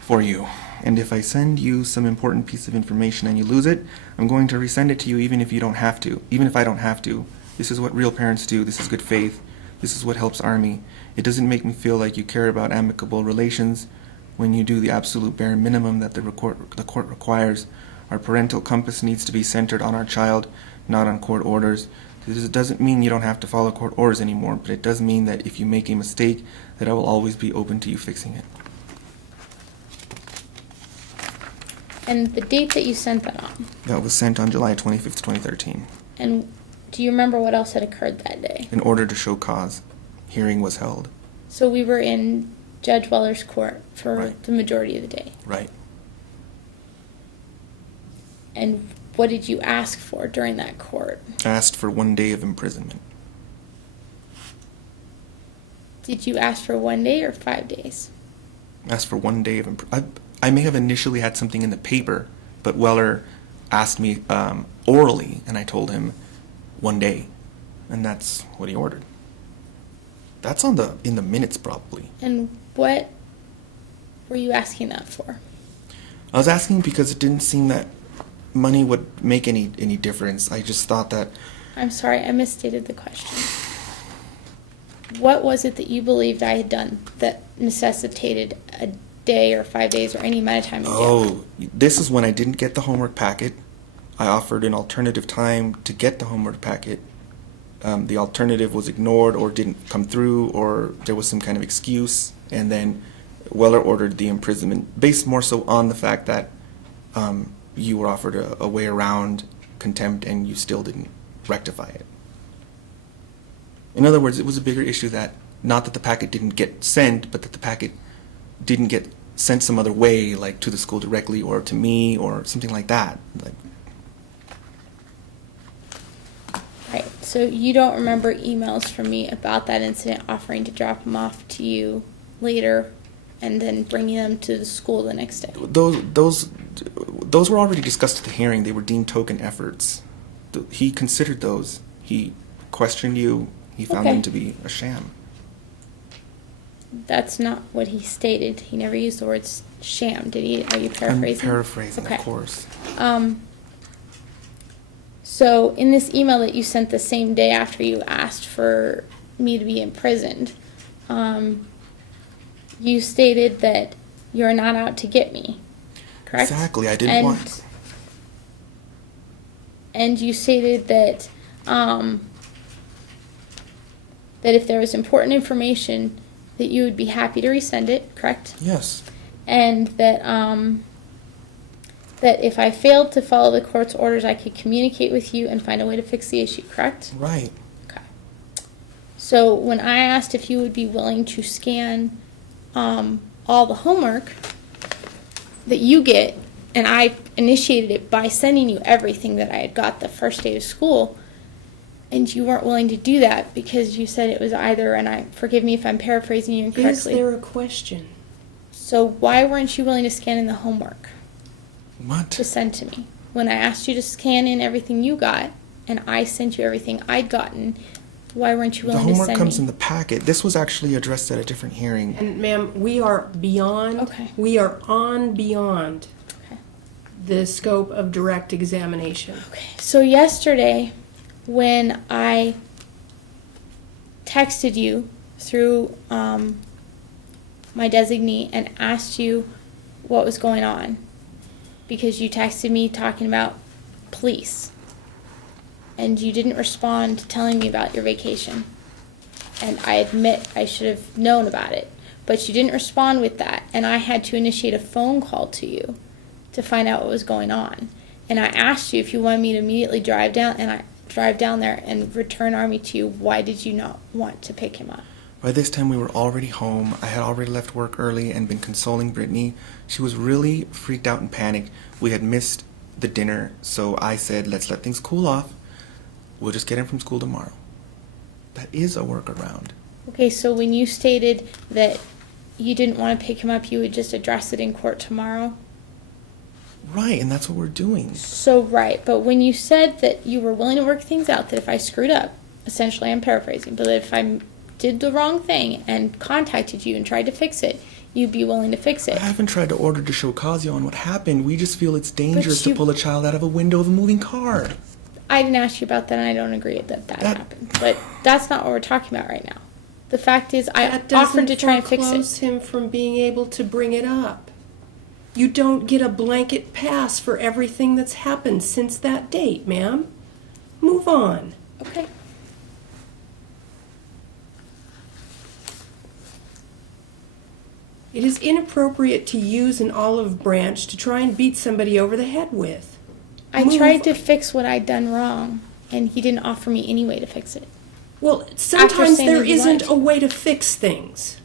for you. And if I send you some important piece of information and you lose it, I'm going to resend it to you even if you don't have to, even if I don't have to. This is what real parents do. This is good faith. This is what helps Army. It doesn't make me feel like you care about amicable relations when you do the absolute bare minimum that the court requires. Our parental compass needs to be centered on our child, not on court orders. This doesn't mean you don't have to follow court orders anymore, but it does mean that if you make a mistake, that I will always be open to you fixing it. And the date that you sent that on? That was sent on July 25th, 2013. And do you remember what else had occurred that day? In order to show cause, hearing was held. So we were in Judge Weller's court for Right. the majority of the day. Right. And what did you ask for during that court? I asked for 1 day of imprisonment. Did you ask for 1 day or 5 days? I asked for 1 day of imprisonment. I may have initially had something in the paper, but Weller asked me orally, and I told him 1 day, and that's what he ordered. That's in the minutes probably. And what were you asking that for? I was asking because it didn't seem that money would make any difference. I just thought that I'm sorry, I misstated the question. What was it that you believed I had done that necessitated a day or 5 days or any amount of time in jail? Oh, this is when I didn't get the homework packet. I offered an alternative time to get the homework packet. The alternative was ignored or didn't come through, or there was some kind of excuse, and then Weller ordered the imprisonment based more so on the fact that you were offered a way around contempt and you still didn't rectify it. In other words, it was a bigger issue that not that the packet didn't get sent, but that the packet didn't get sent some other way, like to the school directly or to me or something like that. Like, Right. So you don't remember emails from me about that incident offering to drop them off to you later and then bringing them to the school the next day? those were already discussed at the hearing. They were deemed token efforts. He considered those. He questioned you. He found Okay. them to be a sham. That's not what he stated. He never used the words sham, did he? Are you I'm paraphrasing? paraphrasing, Okay. of course. So in this email that you sent the same day after you asked for me to be imprisoned, you stated that you're not out to get me, correct? Exactly. I didn't want. And you stated that that if there was important information, that you would be happy to resend it, correct? Yes. And that that if I failed to follow the court's orders, I could communicate with you and find a way to fix the issue, correct? Right. Okay. So when I asked if you would be willing to scan all the homework that you get, and I initiated it by sending you everything that I had got the first day of school, and you weren't willing to do that because you said it was either, and forgive me if I'm paraphrasing you incorrectly. Is there a question? So why weren't you willing to scan in the homework What? to send to me? When I asked you to scan in everything you got, and I sent you everything I'd gotten, why weren't you The willing to homework send comes me? in the packet. This was actually addressed at a different hearing. And ma'am, we are beyond, Okay. we are on beyond Okay. the scope of direct examination. Okay. So yesterday, when I texted you through my designee and asked you what was going on, because you texted me talking about police, and you didn't respond telling me about your vacation. And I admit I should have known about it, but you didn't respond with that, and I had to initiate a phone call to you to find out what was going on. And I asked you if you wanted me to immediately drive down, and I drive down there and return Army to you. Why did you not want to pick him up? By this time, we were already home. I had already left work early and been consoling Brittany. She was really freaked out and panicked. We had missed the dinner, so I said, let's let things cool off. We'll just get him from school tomorrow. That is a workaround. Okay, so when you stated that you didn't want to pick him up, you would just address it in court tomorrow? Right, and that's what we're doing. So, right, but when you said that you were willing to work things out, that if I screwed up, essentially I'm paraphrasing, but that if I did the wrong thing and contacted you and tried to fix it, you'd be willing to fix I it. haven't tried to order to show cause on what happened. We just feel it's dangerous you- to pull a child out of a window of a moving car. I didn't ask you about that, and I don't agree that That- happened. But that's not what we're talking about right now. The fact is, I That offered doesn't to try and fix foreclose it. him from being able to bring it up. You don't get a blanket pass for everything that's happened since that date, ma'am. Move on. Okay. It is inappropriate to use an olive branch to try and beat somebody over the head with. I Move tried to fix what I'd done wrong, and he didn't offer me any way to fix it. Well, sometimes saying there that you isn't wanted a way to fix things.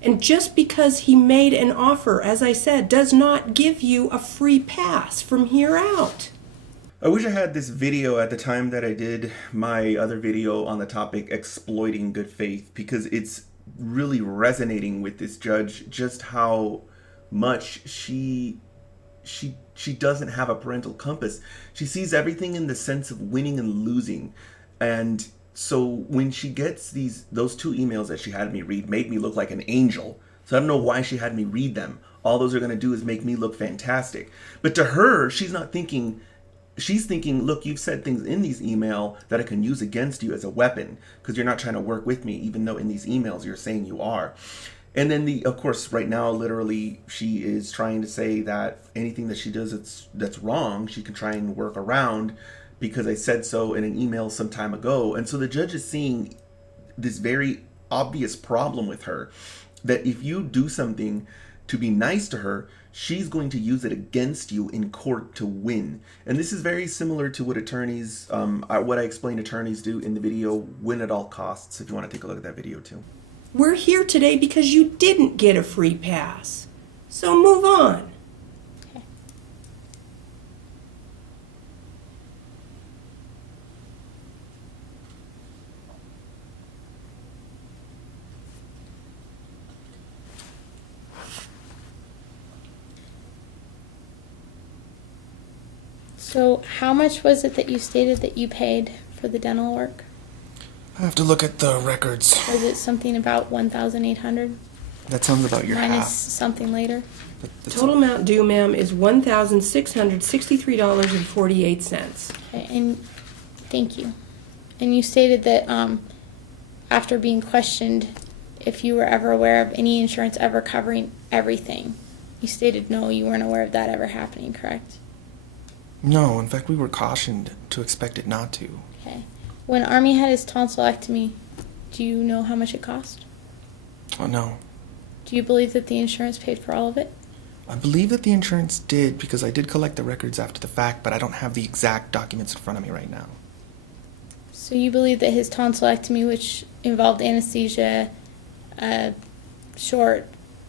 And just because he made an offer, as I said, does not give you a free pass from here out. I wish I had this video at the time that I did my other video on the topic exploiting good faith, because it's really resonating with this judge just how much she doesn't have a parental compass. She sees everything in the sense of winning and losing. And so when she gets those two emails that she had me read made me look like an angel. So I don't know why she had me read them. All those are going to do is make me look fantastic. But to her, she's not thinking, she's thinking, look, you've said things in these email that I can use against you as a weapon because you're not trying to work with me, even though in these emails you're saying you are. And then of course, right now, literally, she is trying to say that anything that she does that's wrong, she can try and work around because I said so in an email some time ago. And so the judge is seeing this very obvious problem with her, that if you do something to be nice to her, she's going to use it against you in court to win. And this is very similar to what attorneys, what I explained attorneys do in the video, Win at All Costs, if you want to take a look at that video too. We're here today because you didn't get a free pass. So move on. So how much was it that you stated that you paid for the dental work? I have to look at the records. Was it something about 1,800 That sounds about your minus half. something later? Total amount due, ma'am, is $1,663.48. Okay, and thank you. And you stated that after being questioned if you were ever aware of any insurance ever covering everything. You stated no, you weren't aware of that ever happening, correct? No, in fact, we were cautioned to expect it not to. Okay. When Army had his tonsillectomy, do you know how much it cost? Oh, no. Do you believe that the insurance paid for all of it? I believe that the insurance did because I did collect the records after the fact, but I don't have the exact documents in front of me right now. So you believe that his tonsillectomy, which involved anesthesia, a short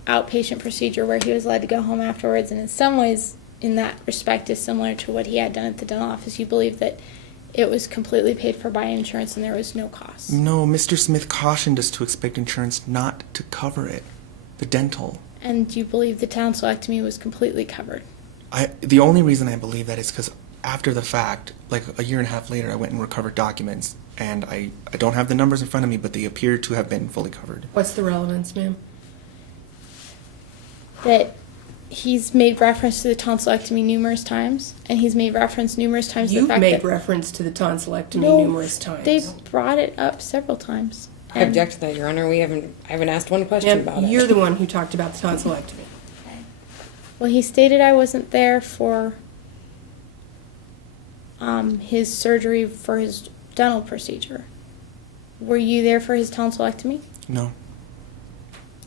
outpatient procedure where he was allowed to go home afterwards, and in some ways, in that respect, is similar to what he had done at the dental office, you believe that it was completely paid for by insurance and there was no cost? No, Mr. Smith cautioned us to expect insurance not to cover it. The dental. And do you believe the tonsillectomy was completely covered? The only reason I believe that is because after the fact, like a year and a half later, I went and recovered documents, and I don't have the numbers in front of me, but they appear to have been fully covered. What's the relevance, ma'am? That he's made reference to the tonsillectomy numerous times, and he's made reference numerous times to the You've fact made that... reference to the tonsillectomy No, numerous times. they brought it up several times. I object to that, Your Honor. I haven't asked one question Ma'am, about it. you're the one who talked about the tonsillectomy. Well, he stated I wasn't there for his surgery for his dental procedure. Were you there for his tonsillectomy? No.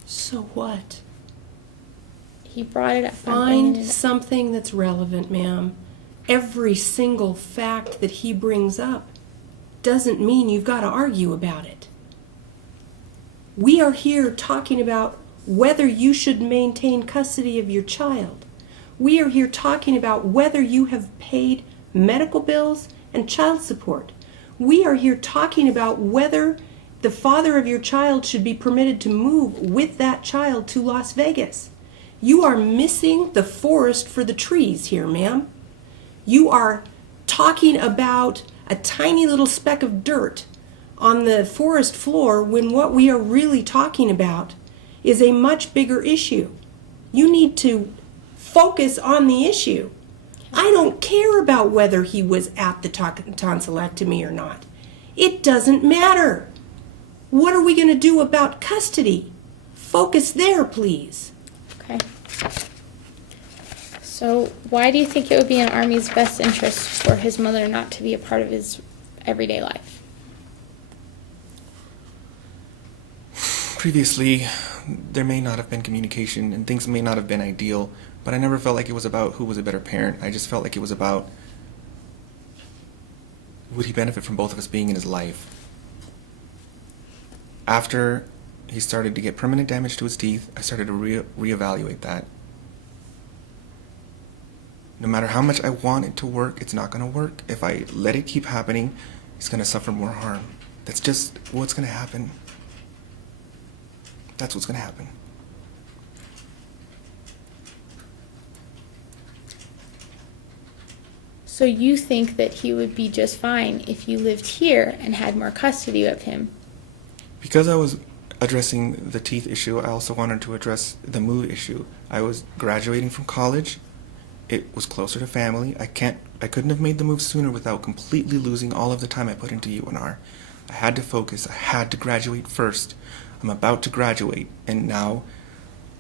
So what? He brought it up. I'm bringing Find it up. something that's relevant, ma'am. Every single fact that he brings up doesn't mean you've got to argue about it. We are here talking about whether you should maintain custody of your child. We are here talking about whether you have paid medical bills and child support. We are here talking about whether the father of your child should be permitted to move with that child to Las Vegas. You are missing the forest for the trees here, ma'am. You are talking about a tiny little speck of dirt on the forest floor when what we are really talking about is a much bigger issue. You need to focus on the issue. I don't care about whether he was at the tonsillectomy or not. It doesn't matter. What are we going to do about custody? Focus there, please. Okay. So why do you think it would be in Army's best interest for his mother not to be a part of his everyday life? Previously, there may not have been communication and things may not have been ideal, but I never felt like it was about who was a better parent. I just felt like it was about would he benefit from both of us being in his life. After he started to get permanent damage to his teeth, I started to reevaluate that. No matter how much I want it to work, it's not going to work. If I let it keep happening, he's going to suffer more harm. That's just what's going to happen. That's what's going to happen. So you think that he would be just fine if you lived here and had more custody of him? Because I was addressing the teeth issue, I also wanted to address the mood issue. I was graduating from college. It was closer to family. I couldn't have made the move sooner without completely losing all of the time I put into UNR. I had to focus. I had to graduate first. I'm about to graduate, and now,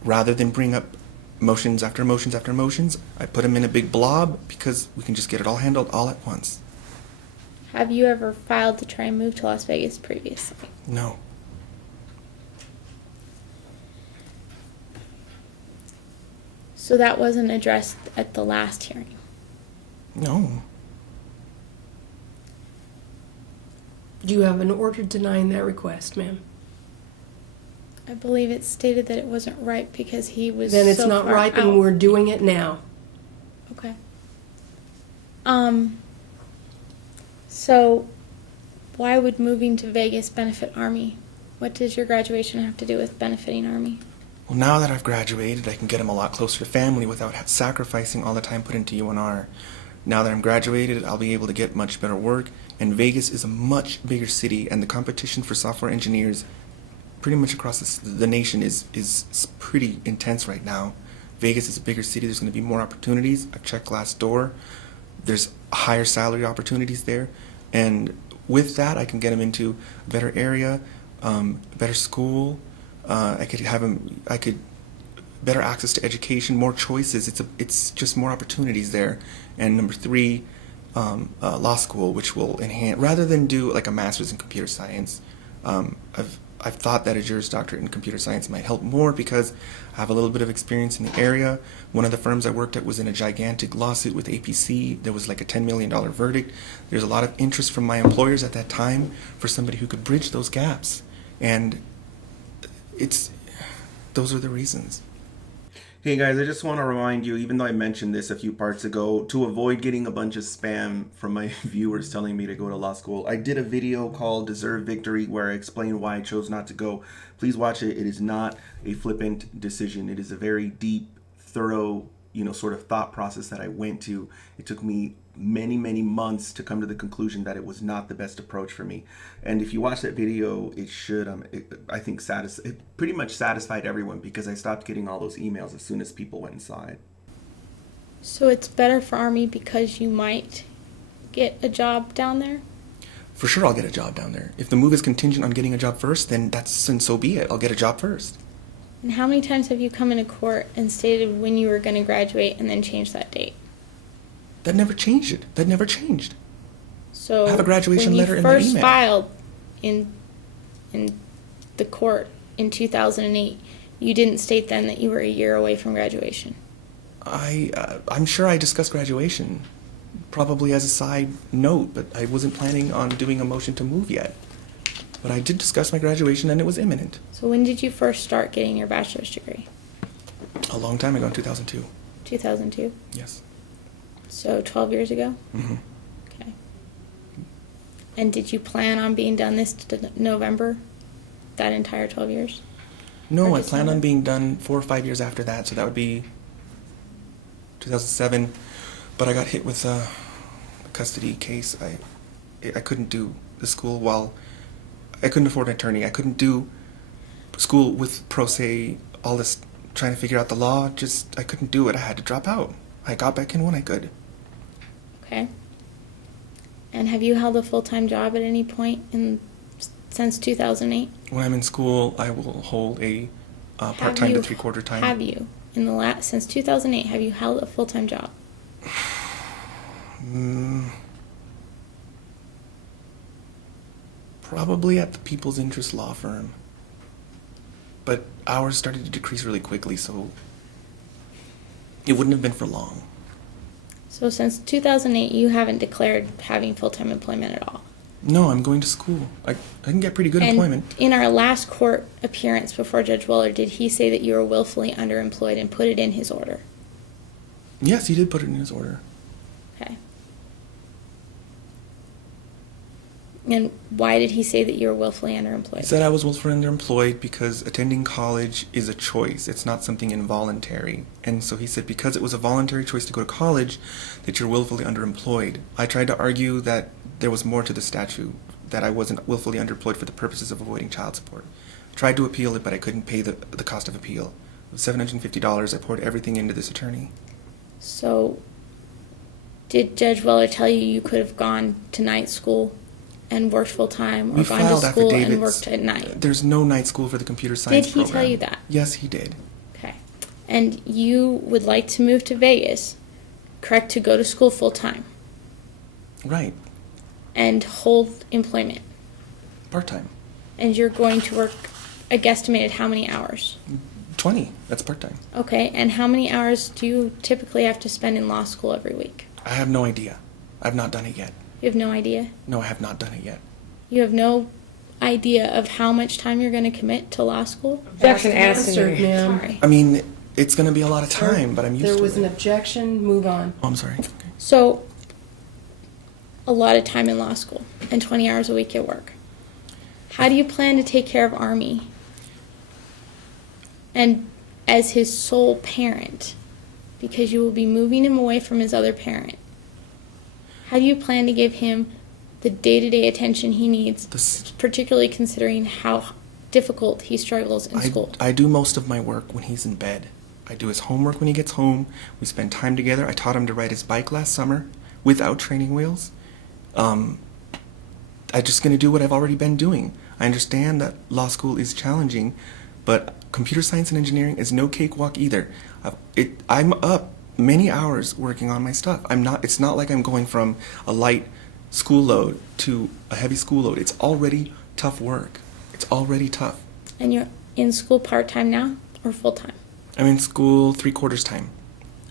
rather than bring up motions after motions after motions, I put them in a big blob because we can just get it all handled all at once. Have you ever filed to try and move to Las Vegas previously? No. So that wasn't addressed at the last hearing? No. Do you have an order denying that request, ma'am? I believe it stated that it wasn't right because he was Then it's so not far ripe out. and we're doing it now. Okay. So why would moving to Vegas benefit Army? What does your graduation have to do with benefiting Army? Well, now that I've graduated, I can get them a lot closer to family without sacrificing all the time put into UNR. Now that I'm graduated, I'll be able to get much better work, and Vegas is a much bigger city, and the competition for software engineers pretty much across the nation is pretty intense right now. Vegas is a bigger city. There's going to be more opportunities. I've checked Glassdoor. There's higher salary opportunities there, and with that, I can get them into a better area, better school. I could better access to education, more choices. It's just more opportunities there. And number 3, law school, which will enhance rather than do like a master's in computer science. I've thought that a Juris Doctorate in computer science might help more because I have a little bit of experience in the area. One of the firms I worked at was in a gigantic lawsuit with APC. There was like a $10 million verdict. There's a lot of interest from my employers at that time for somebody who could bridge those gaps. And those are the reasons. Hey guys, I just want to remind you, even though I mentioned this a few parts ago, to avoid getting a bunch of spam from my viewers telling me to go to law school, I did a video called Deserve Victory where I explained why I chose not to go. Please watch it. It is not a flippant decision. It is a very deep, thorough, sort of thought process that I went to. It took me many months to come to the conclusion that it was not the best approach for me. And if you watch that video, it should, I think, it pretty much satisfied everyone because I stopped getting all those emails as soon as people went inside. So it's better for Army because you might get a job down there? For sure I'll get a job down there. If the move is contingent on getting a job first, then so be it. I'll get a job first. And how many times have you come into court and stated when you were going to graduate and then changed that date? That never changed it. That never changed. So I have a graduation letter in my when you email. first filed in the court in 2008, you didn't state then that you were a year away from graduation. I'm sure I discussed graduation, probably as a side note, but I wasn't planning on doing a motion to move yet. But I did discuss my graduation, and it was imminent. So when did you first start getting your bachelor's degree? A long time ago, in 2002. 2002? Yes. So 12 years ago? Mm-hmm. Okay. And did you plan on being done this November, that entire 12 years? No, Or I planned December? on being done 4 or 5 years after that, so that would be 2007. But I got hit with a custody case. I couldn't do the school while I couldn't afford an attorney. I couldn't do school with pro se, all this trying to figure out the law. I couldn't do it. I had to drop out. I got back in when I could. Okay. And have you held a full-time job at any point since 2008? When I'm in school, I will hold a part-time to 3/4 time. Have you, since 2008, have you held a full-time job? Probably at the People's Interest Law Firm. But hours started to decrease really quickly, so it wouldn't have been for long. So since 2008, you haven't declared having full-time employment at all? No, I'm going to school. I can get pretty good And employment. in our last court appearance before Judge Weller, did he say that you were willfully underemployed and put it in his order? Yes, he did put it in his order. Okay. And why did he say that you were willfully underemployed? He said I was willfully underemployed because attending college is a choice. It's not something involuntary. And so he said because it was a voluntary choice to go to college, that you're willfully underemployed. I tried to argue that there was more to the statute, that I wasn't willfully underemployed for the purposes of avoiding child support. I tried to appeal it, but I couldn't pay the cost of appeal. With $750, I poured everything into this attorney. So, did Judge Weller tell you you could have gone to night school and worked full time, or We gone to filed school and affidavits. worked at night. There's no night school for the computer science Did he program. tell you that? Yes, he did. Okay. And you would like to move to Vegas, correct, to go to school full time Right. and hold employment. Part-time. And you're going to work a guesstimated how many hours? 20. That's part-time. Okay. And how many hours do you typically have to spend in law school every week? I have no idea. I've not done it yet. You have no idea? No, I have not done it yet. You have no idea of how much time you're going to commit to law school? Objection Answered, answered. ma'am. Sorry. I mean, it's going to be a lot of time, but I'm used There to was an it. objection, move on. Oh, I'm sorry. So, a lot of time in law school and 20 hours a week at work. How do you plan to take care of Army? And as his sole parent, because you will be moving him away from his other parent. How do you plan to give him the day-to-day attention he needs, particularly considering how difficult he struggles in school? I do most of my work when he's in bed. I do his homework when he gets home. We spend time together. I taught him to ride his bike last summer without training wheels. I'm just going to do what I've already been doing. I understand that law school is challenging, but computer science and engineering is no cakewalk either. I'm up many hours working on my stuff. It's not like I'm going from a light school load to a heavy school load. It's already tough work. It's already tough. And you're in school part-time now or full-time? I'm in school 3/4 time.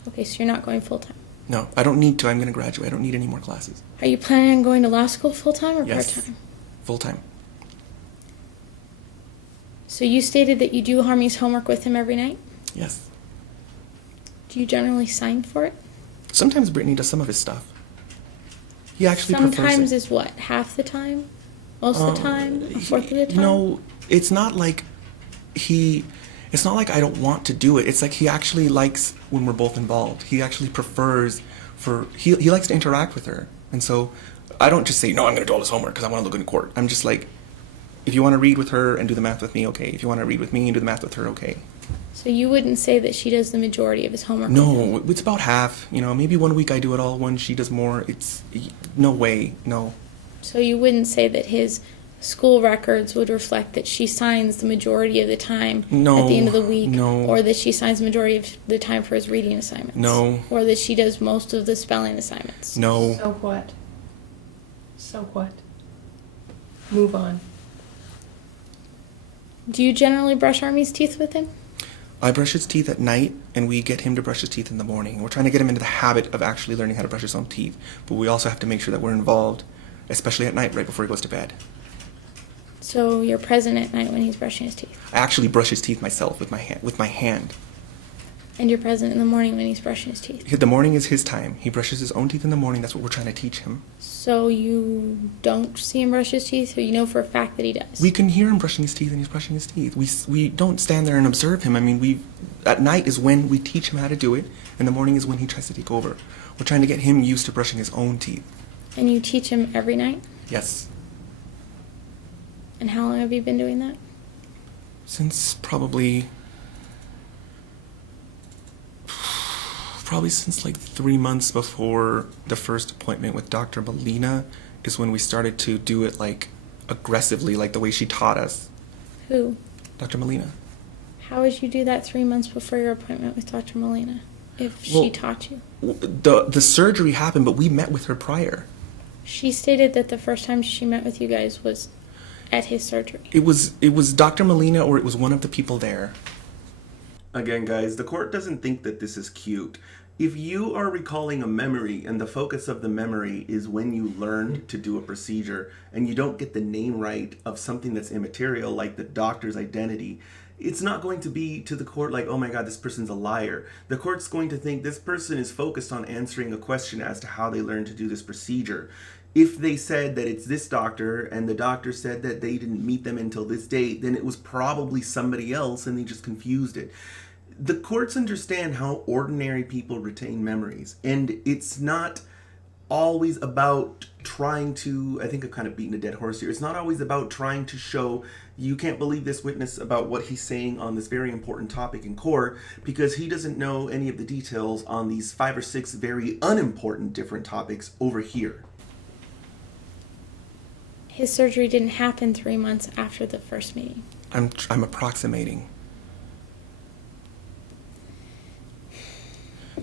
Okay, so you're not going full-time. No, I don't need to. I'm going to graduate. I don't need any more classes. Are you planning on going to law school full-time or Yes. part-time? Full time. So you stated that you do Harmy's homework with him every night? Yes. Do you generally sign for it? Sometimes Brittany does some of his stuff. He actually prefers Sometimes it. is what? Half the time? Most of the time? A fourth of the time? No, it's not like it's not like I don't want to do it. It's like he actually likes when we're both involved. He actually prefers he likes to interact with her. And so I don't just say, no, I'm going to do all this homework because I want to look good in court. I'm just like, if you want to read with her and do the math with me, okay. If you want to read with me and do the math with her, okay. So you wouldn't say that she does the majority of his homework? No, it's about half. Maybe one week I do it all, one she does more. It's no way, no. So you wouldn't say that his school records would reflect that she signs the majority of the time No, at the end of the week? no. Or that she signs the majority of the time for his reading assignments? No. Or that she does most of the spelling assignments? No. So what? So what? Move on. Do you generally brush Army's teeth with him? I brush his teeth at night, and we get him to brush his teeth in the morning. We're trying to get him into the habit of actually learning how to brush his own teeth, but we also have to make sure that we're involved, especially at night, right before he goes to bed. So you're present at night when he's brushing his teeth? I actually brush his teeth myself with my hand. And you're present in the morning when he's brushing his teeth? The morning is his time. He brushes his own teeth in the morning. That's what we're trying to teach him. So you don't see him brush his teeth, or you know for a fact that he does? We can hear him brushing his teeth, and he's brushing his teeth. We don't stand there and observe him. I mean, at night is when we teach him how to do it, and the morning is when he tries to take over. We're trying to get him used to brushing his own teeth. And you teach him every night? Yes. And how long have you been doing that? Since probably since like 3 months before the first appointment with Dr. Molina is when we started to do it like aggressively, like the way she taught us. Who? Dr. Molina. How would you do that 3 months before your appointment with Dr. Molina, if Well, she taught you? The surgery happened, but we met with her prior. She stated that the first time she met with you guys was at his surgery. It was Dr. Molina, or it was one of the people there. Again, guys, the court doesn't think that this is cute. If you are recalling a memory and the focus of the memory is when you learned to do a procedure and you don't get the name right of something that's immaterial, like the doctor's identity, it's not going to be to the court like, oh my God, this person's a liar. The court's going to think this person is focused on answering a question as to how they learned to do this procedure. If they said that it's this doctor and the doctor said that they didn't meet them until this date, then it was probably somebody else and they just confused it. The courts understand how ordinary people retain memories, and it's not always about trying to, I think I've kind of beaten a dead horse here, it's not always about trying to show you can't believe this witness about what he's saying on this very important topic in court because he doesn't know any of the details on these 5 or 6 very unimportant different topics over here. His surgery didn't happen 3 months after the first meeting. I'm approximating.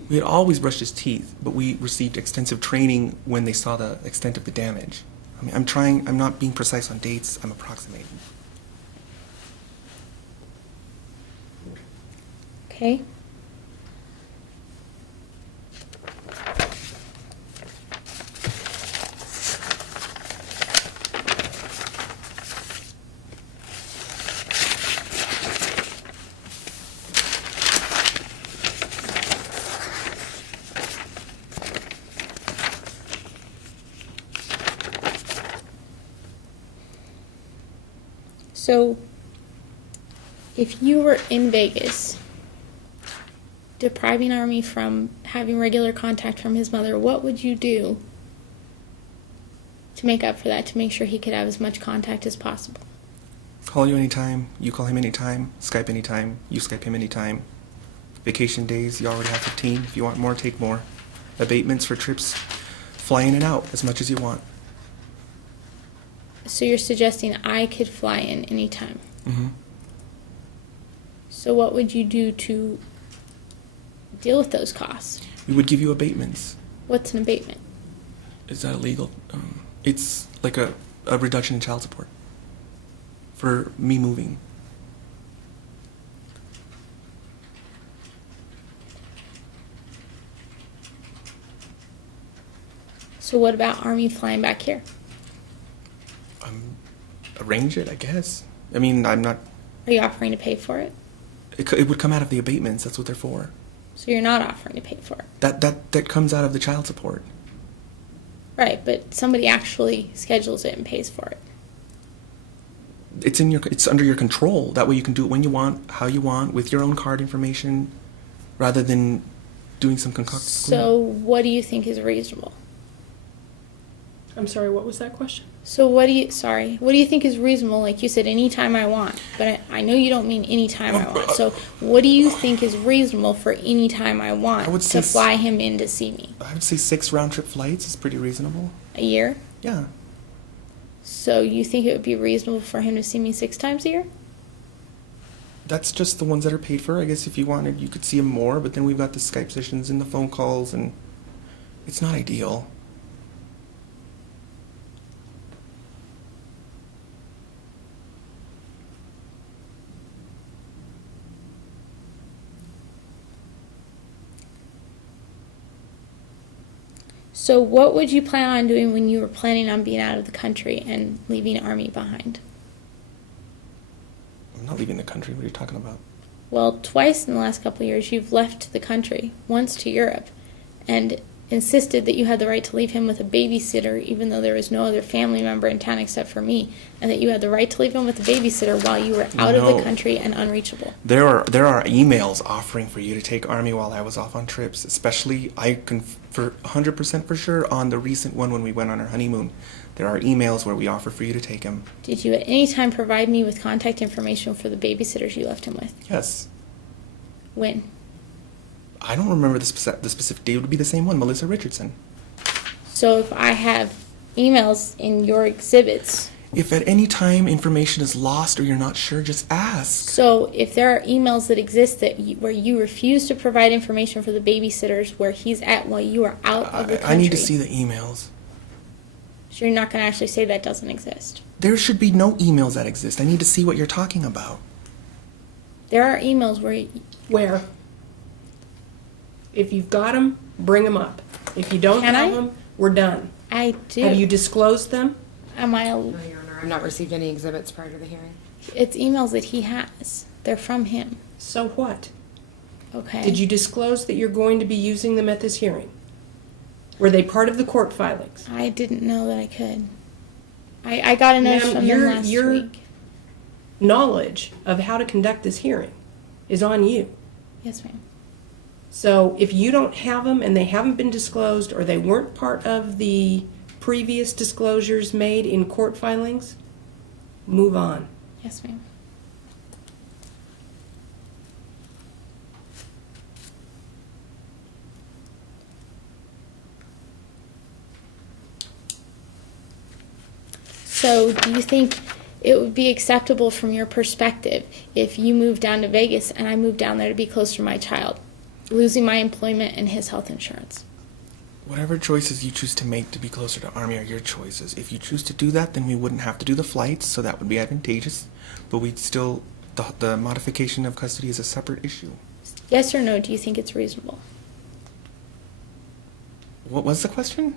We had always brushed his teeth, but we received extensive training when they saw the extent of the damage. I mean, I'm not being precise on dates, I'm approximating. Okay? So, if you were in Vegas, depriving Army from having regular contact from his mother, what would you do to make up for that, to make sure he could have as much contact as possible? Call you anytime, you call him anytime, Skype anytime, you Skype him anytime. Vacation days, you already have 15. If you want more, take more. Abatements for trips, fly in and out as much as you want. So you're suggesting I could fly in anytime. Mm-hmm. So what would you do to deal with those costs? We would give you abatements. What's an abatement? Is that illegal? It's like a reduction in child support for me moving. So what about Army flying back here? Arrange it, I guess. I mean, I'm not. Are you offering to pay for it? It would come out of the abatements. That's what they're for. So you're not offering to pay for it? That comes out of the child support. Right, but somebody actually schedules it and pays for it. It's under your control. That way you can do it when you want, how you want, with your own card information, rather than doing some concocted. So what do you think is reasonable? I'm sorry, what was that question? So what do you think is reasonable? Like you said, anytime I want, but I know you don't mean anytime I want. So what do you think is reasonable for anytime I want I would say to fly him in to see me? I would say 6 round-trip flights is pretty reasonable. A year? Yeah. So you think it would be reasonable for him to see me 6 times a year? That's just the ones that are paid for. I guess if you wanted, you could see him more, but then we've got the Skype sessions and the phone calls, and it's not ideal. So what would you plan on doing when you were planning on being out of the country and leaving Army behind? I'm not leaving the country. What are you talking about? Well, twice in the last couple of years you've left the country, once to Europe, and insisted that you had the right to leave him with a babysitter even though there was no other family member in town except for me, and that you had the right to leave him with a babysitter while you were out of the country and unreachable. There are emails offering for you to take Army while I was off on trips, especially I can for 100% for sure on the recent one when we went on our honeymoon. There are emails where we offer for you to take him. Did you at any time provide me with contact information for the babysitters you left him with? Yes. When? I don't remember the specific date. It would be the same one, Melissa Richardson. So if I have emails in your exhibits... If at any time information is lost or you're not sure, just ask. So if there are emails that exist where you refuse to provide information for the babysitters where he's at while you are out of the country... I need to see the emails. So you're not going to actually say that doesn't exist? There should be no emails that exist. I need to see what you're talking about. There are emails where... Where? If you've got them, bring them up. If you don't have them, we're done. I do. Have you disclosed them? Am I... No, Your Honor, I've not received any exhibits prior to the hearing. It's emails that he has. They're from him. So what? Okay. Did you disclose that you're going to be using them at this hearing? Were they part of the court filings? I didn't know that I could. I got a notice from them last your week. knowledge of how to conduct this hearing is on you. Yes, ma'am. So if you don't have them and they haven't been disclosed or they weren't part of the previous disclosures made in court filings, move on. Yes, ma'am. So So do you think it would be acceptable from your perspective if you moved down to Vegas and I moved down there to be closer to my child, losing my employment and his health insurance? Whatever choices you choose to make to be closer to Army are your choices. If you choose to do that, then we wouldn't have to do the flights, so that would be advantageous. But we'd still, the modification of custody is a separate issue. Yes or no, do you think it's reasonable? What was the question?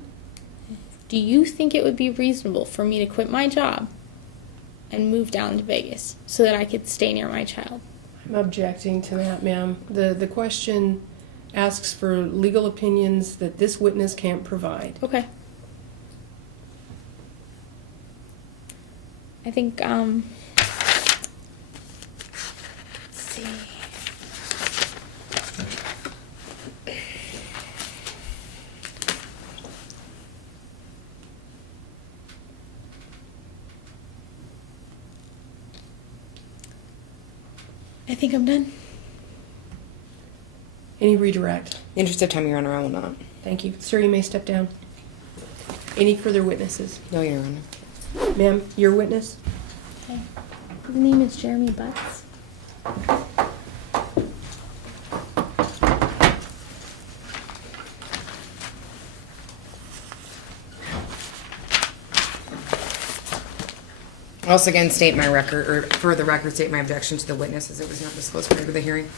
Do you think it would be reasonable for me to quit my job and move down to Vegas so that I could stay near my child? I'm objecting to that, ma'am. The question asks for legal opinions that this witness can't provide. Okay. I think, let's see. I think I'm done. Any redirect? In the interest of time, Your Honor, I will not. Thank you. Sir, you may step down. Any further witnesses? No, Your Honor. Ma'am, your witness? Okay. His name is Jeremy Butts. I'll also again state my record, or for the record, state my objection to the witness as it was not disclosed prior to the hearing.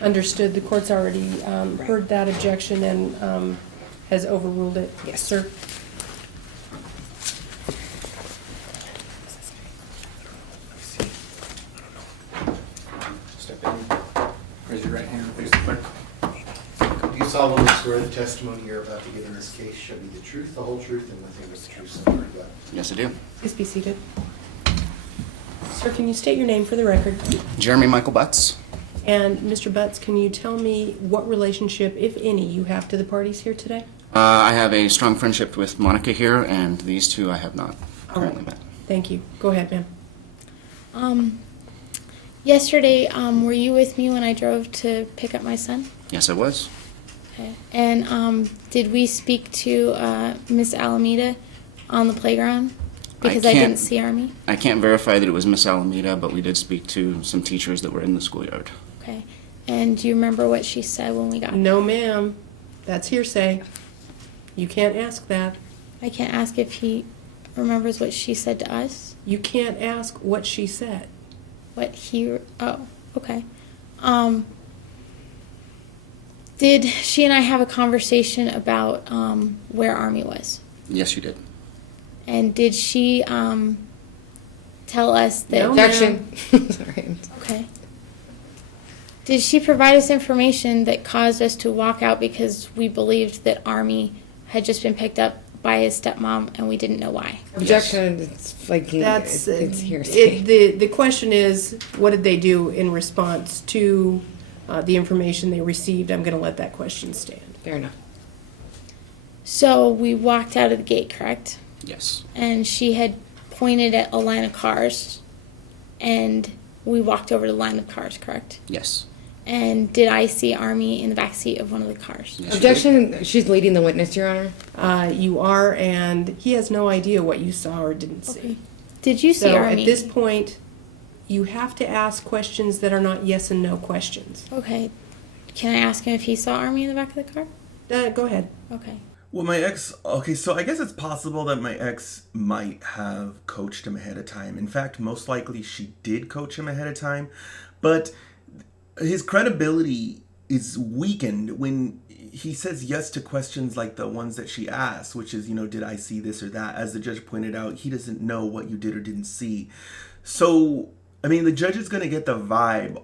Understood. The court's already heard that objection and has overruled it. Yes. Sir? Step in. Raise your right hand and face the clerk. Do you solemnly swear the testimony you're about to give in this case shall be the truth, the whole truth, and nothing but the truth, so help you God? Yes, I do. Please be seated. Sir, can you state your name for the record? Jeremy Michael Butts. And Mr. Butts, can you tell me what relationship, if any, you have to the parties here today? I have a strong friendship with Monica here, and these two I have not currently met. Thank you. Go ahead, ma'am. Yesterday, were you with me when I drove to pick up my son? Yes, I was. Okay. And did we speak to Miss Alameda on the playground? Because I didn't see Army. I can't verify that it was Miss Alameda, but we did speak to some teachers that were in the schoolyard. Okay. And do you remember what she said when we got there? No, ma'am. That's hearsay. You can't ask that. I can't ask if he remembers what she said to us. You can't ask what she said. Oh, okay. Did she and I have a conversation about where Army was? Yes, you did. And did she tell us that... No, Objection. Sorry. Okay. Did she provide us information that caused us to walk out because we believed that Army had just been picked up by his stepmom and we didn't know why? Objection. It's like That's it's hearsay. the question is, what did they do in response to the information they received? I'm going to let that question stand. Fair enough. So we walked out of the gate, correct? Yes. And she had pointed at a line of cars, and we walked over to the line of cars, correct? Yes. And did I see Army in the back seat of one of the cars? Yes, you Objection. She's leading the witness, Your Honor. You are, and he has no idea what you saw or didn't see. Okay. Did you see So Army? at this point, you have to ask questions that are not yes and no questions. Okay. Can I ask him if he saw Army in the back of the car? Go ahead. Okay. Well, my ex, okay, so I guess it's possible that my ex might have coached him ahead of time. In fact, most likely she did coach him ahead of time, but his credibility is weakened when he says yes to questions like the ones that she asked, which is, did I see this or that? As the judge pointed out, he doesn't know what you did or didn't see. So, the judge is going to get the vibe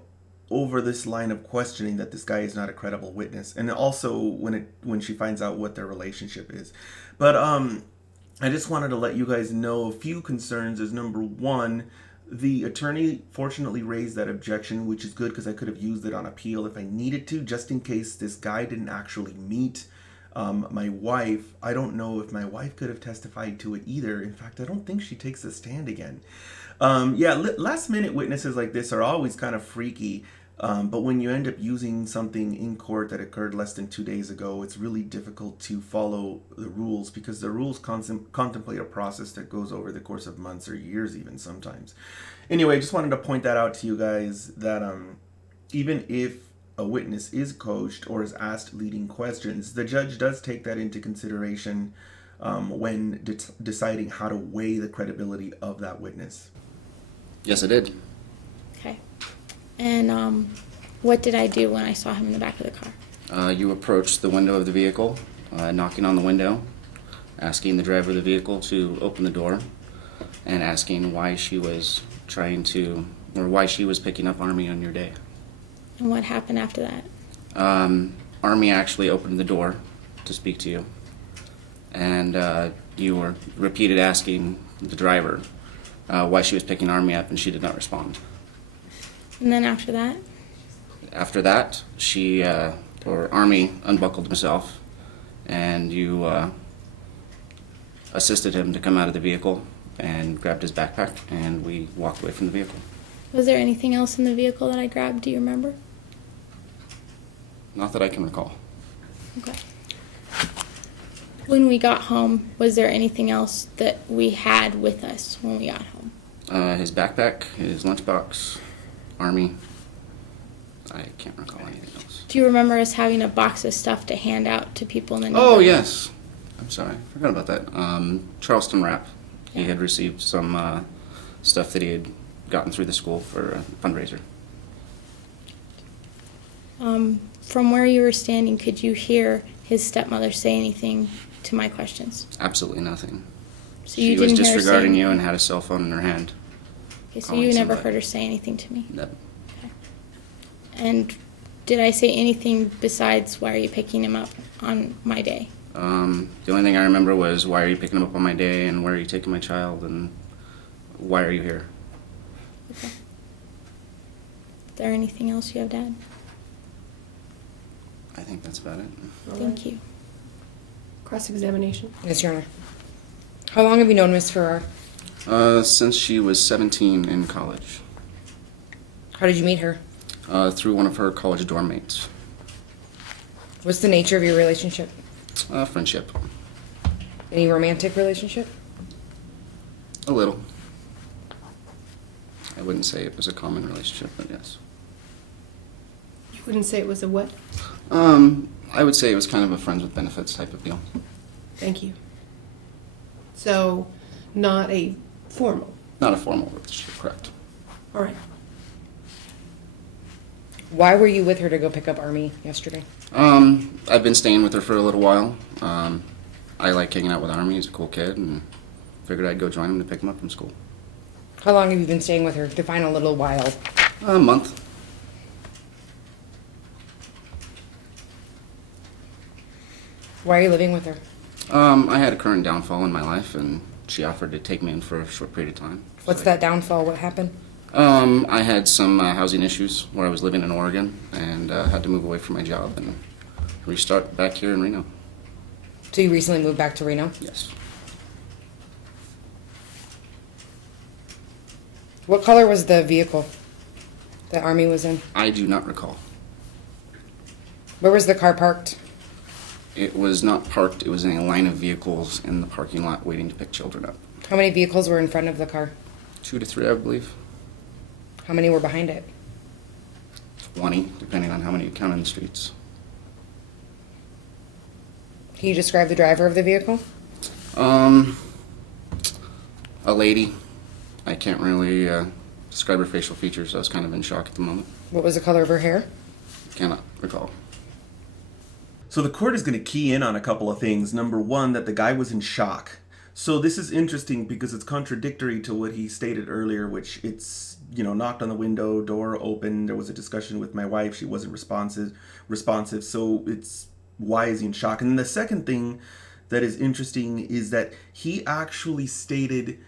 over this line of questioning that this guy is not a credible witness, and also when she finds out what their relationship is. But I just wanted to let you guys know a few concerns. Is number one, the attorney fortunately raised that objection, which is good because I could have used it on appeal if I needed to, just in case this guy didn't actually meet my wife. I don't know if my wife could have testified to it either. In fact, I don't think she takes the stand again. Last minute witnesses like this are always kind of freaky. But when you end up using something in court that occurred less than 2 days ago, it's really difficult to follow the rules because the rules contemplate a process that goes over the course of months or years even sometimes. Anyway, I just wanted to point that out to you guys that even if a witness is coached or is asked leading questions, the judge does take that into consideration when deciding how to weigh the credibility of that witness. Yes, I did. Okay. And what did I do when I saw him in the back of the car? You approached the window of the vehicle, knocking on the window, asking the driver of the vehicle to open the door, and asking why she was why she was picking up Army on your day. And what happened after that? Army actually opened the door to speak to you, and you were repeated asking the driver why she was picking Army up, and she did not respond. And then after that? After that, Army unbuckled himself, and you assisted him to come out of the vehicle and grabbed his backpack, and we walked away from the vehicle. Was there anything else in the vehicle that I grabbed? Do you remember? Not that I can recall. Okay. When we got home, was there anything else that we had with us when we got home? His backpack, his lunchbox, Army. I can't recall anything else. Do you remember us having a box of stuff to hand out to people in the Oh, neighborhood? yes. I'm sorry. I forgot about that. Charleston Wrap. He had received some stuff that he had gotten through the school for a fundraiser. From where you were standing, could you hear his stepmother say anything to my questions? Absolutely nothing. So She you was didn't hear her say disregarding you anything? and had a cell phone in her hand. Okay, so calling you never somebody. heard her say anything to me? No. And did I say anything besides why are you picking him up on my day? The only thing I remember was why are you picking him up on my day, and where are you taking my child, and why are you here? Okay. Is there anything else you have to add? I think that's about it. Thank you. Cross-examination. Yes, Your Honor. How long have you known Miss Farrar? Since she was 17 in college, How did you meet her? through one of her college dorm mates. What's the nature of your relationship? Friendship. Any romantic relationship? A little. I wouldn't say it was a common relationship, but yes. You wouldn't say it was a what? I would say it was kind of a friends with benefits type of deal. Thank you. So, not a formal. Not a formal relationship, correct. All right. Why were you with her to go pick up Army yesterday? I've been staying with her for a little while. I like hanging out with Army. He's a cool kid, and figured I'd go join him to pick him up from school. How long have you been staying with her? Define a little while. A month. Why are you living with her? I had a current downfall in my life, and she offered to take me in for a short period of time. What's that downfall? What happened? I had some housing issues where I was living in Oregon, and had to move away from my job and restart back here in Reno. So you recently moved back to Reno? Yes. What color was the vehicle that Army was in? I do not recall. Where was the car parked? It was not parked. It was in a line of vehicles in the parking lot waiting to pick children up. How many vehicles were in front of the car? 2 to 3, I believe. How many were behind it? 20, depending on how many you count in the streets. Can you describe the driver of the vehicle? A lady. I can't really describe her facial features. I was kind of in shock at the moment. What was the color of her hair? Cannot recall. So the court is going to key in on a couple of things. Number one, that the guy was in shock. So this is interesting because it's contradictory to what he stated earlier, which it's, knocked on the window, door open. There was a discussion with my wife. She wasn't responsive. So it's, why is he in shock? And then the second thing that is interesting is that he actually stated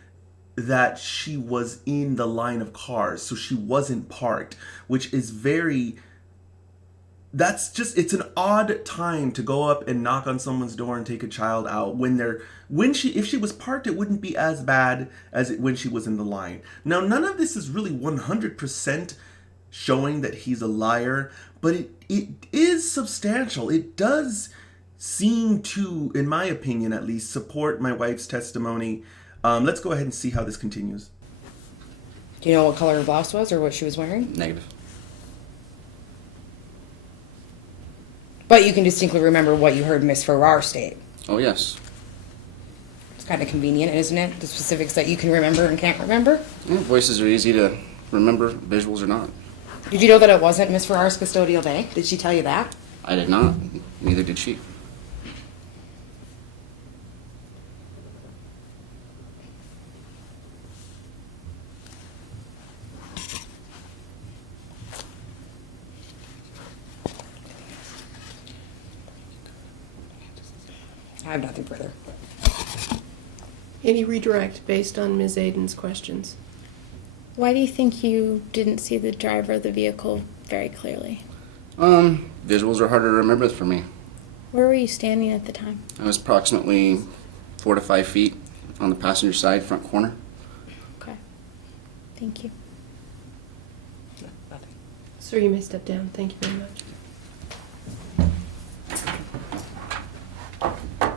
that she was in the line of cars. So she wasn't parked, which is it's an odd time to go up and knock on someone's door and take a child out if she was parked, it wouldn't be as bad as when she was in the line. Now, none of this is really 100% showing that he's a liar, but it is substantial. It does seem to, in my opinion at least, support my wife's testimony. Let's go ahead and see how this continues. Do you know what color her blouse was or what she was wearing? Negative. But you can distinctly remember what you heard Miss Farrar state. Oh, yes. It's kind of convenient, isn't it? The specifics that you can remember and can't remember. Yeah, voices are easy to remember, visuals are not. Did you know that it wasn't Miss Farrar's custodial day? Did she tell you that? I did not. Neither did she. I have nothing further. Any redirect based on Ms. Aden's questions? Why do you think you didn't see the driver of the vehicle very clearly? Visuals are harder to remember for me. Where were you standing at the time? I was approximately 4 to 5 feet on the passenger side, front corner. Okay. Thank you. Nothing. Sir, you may step down. Thank you very much.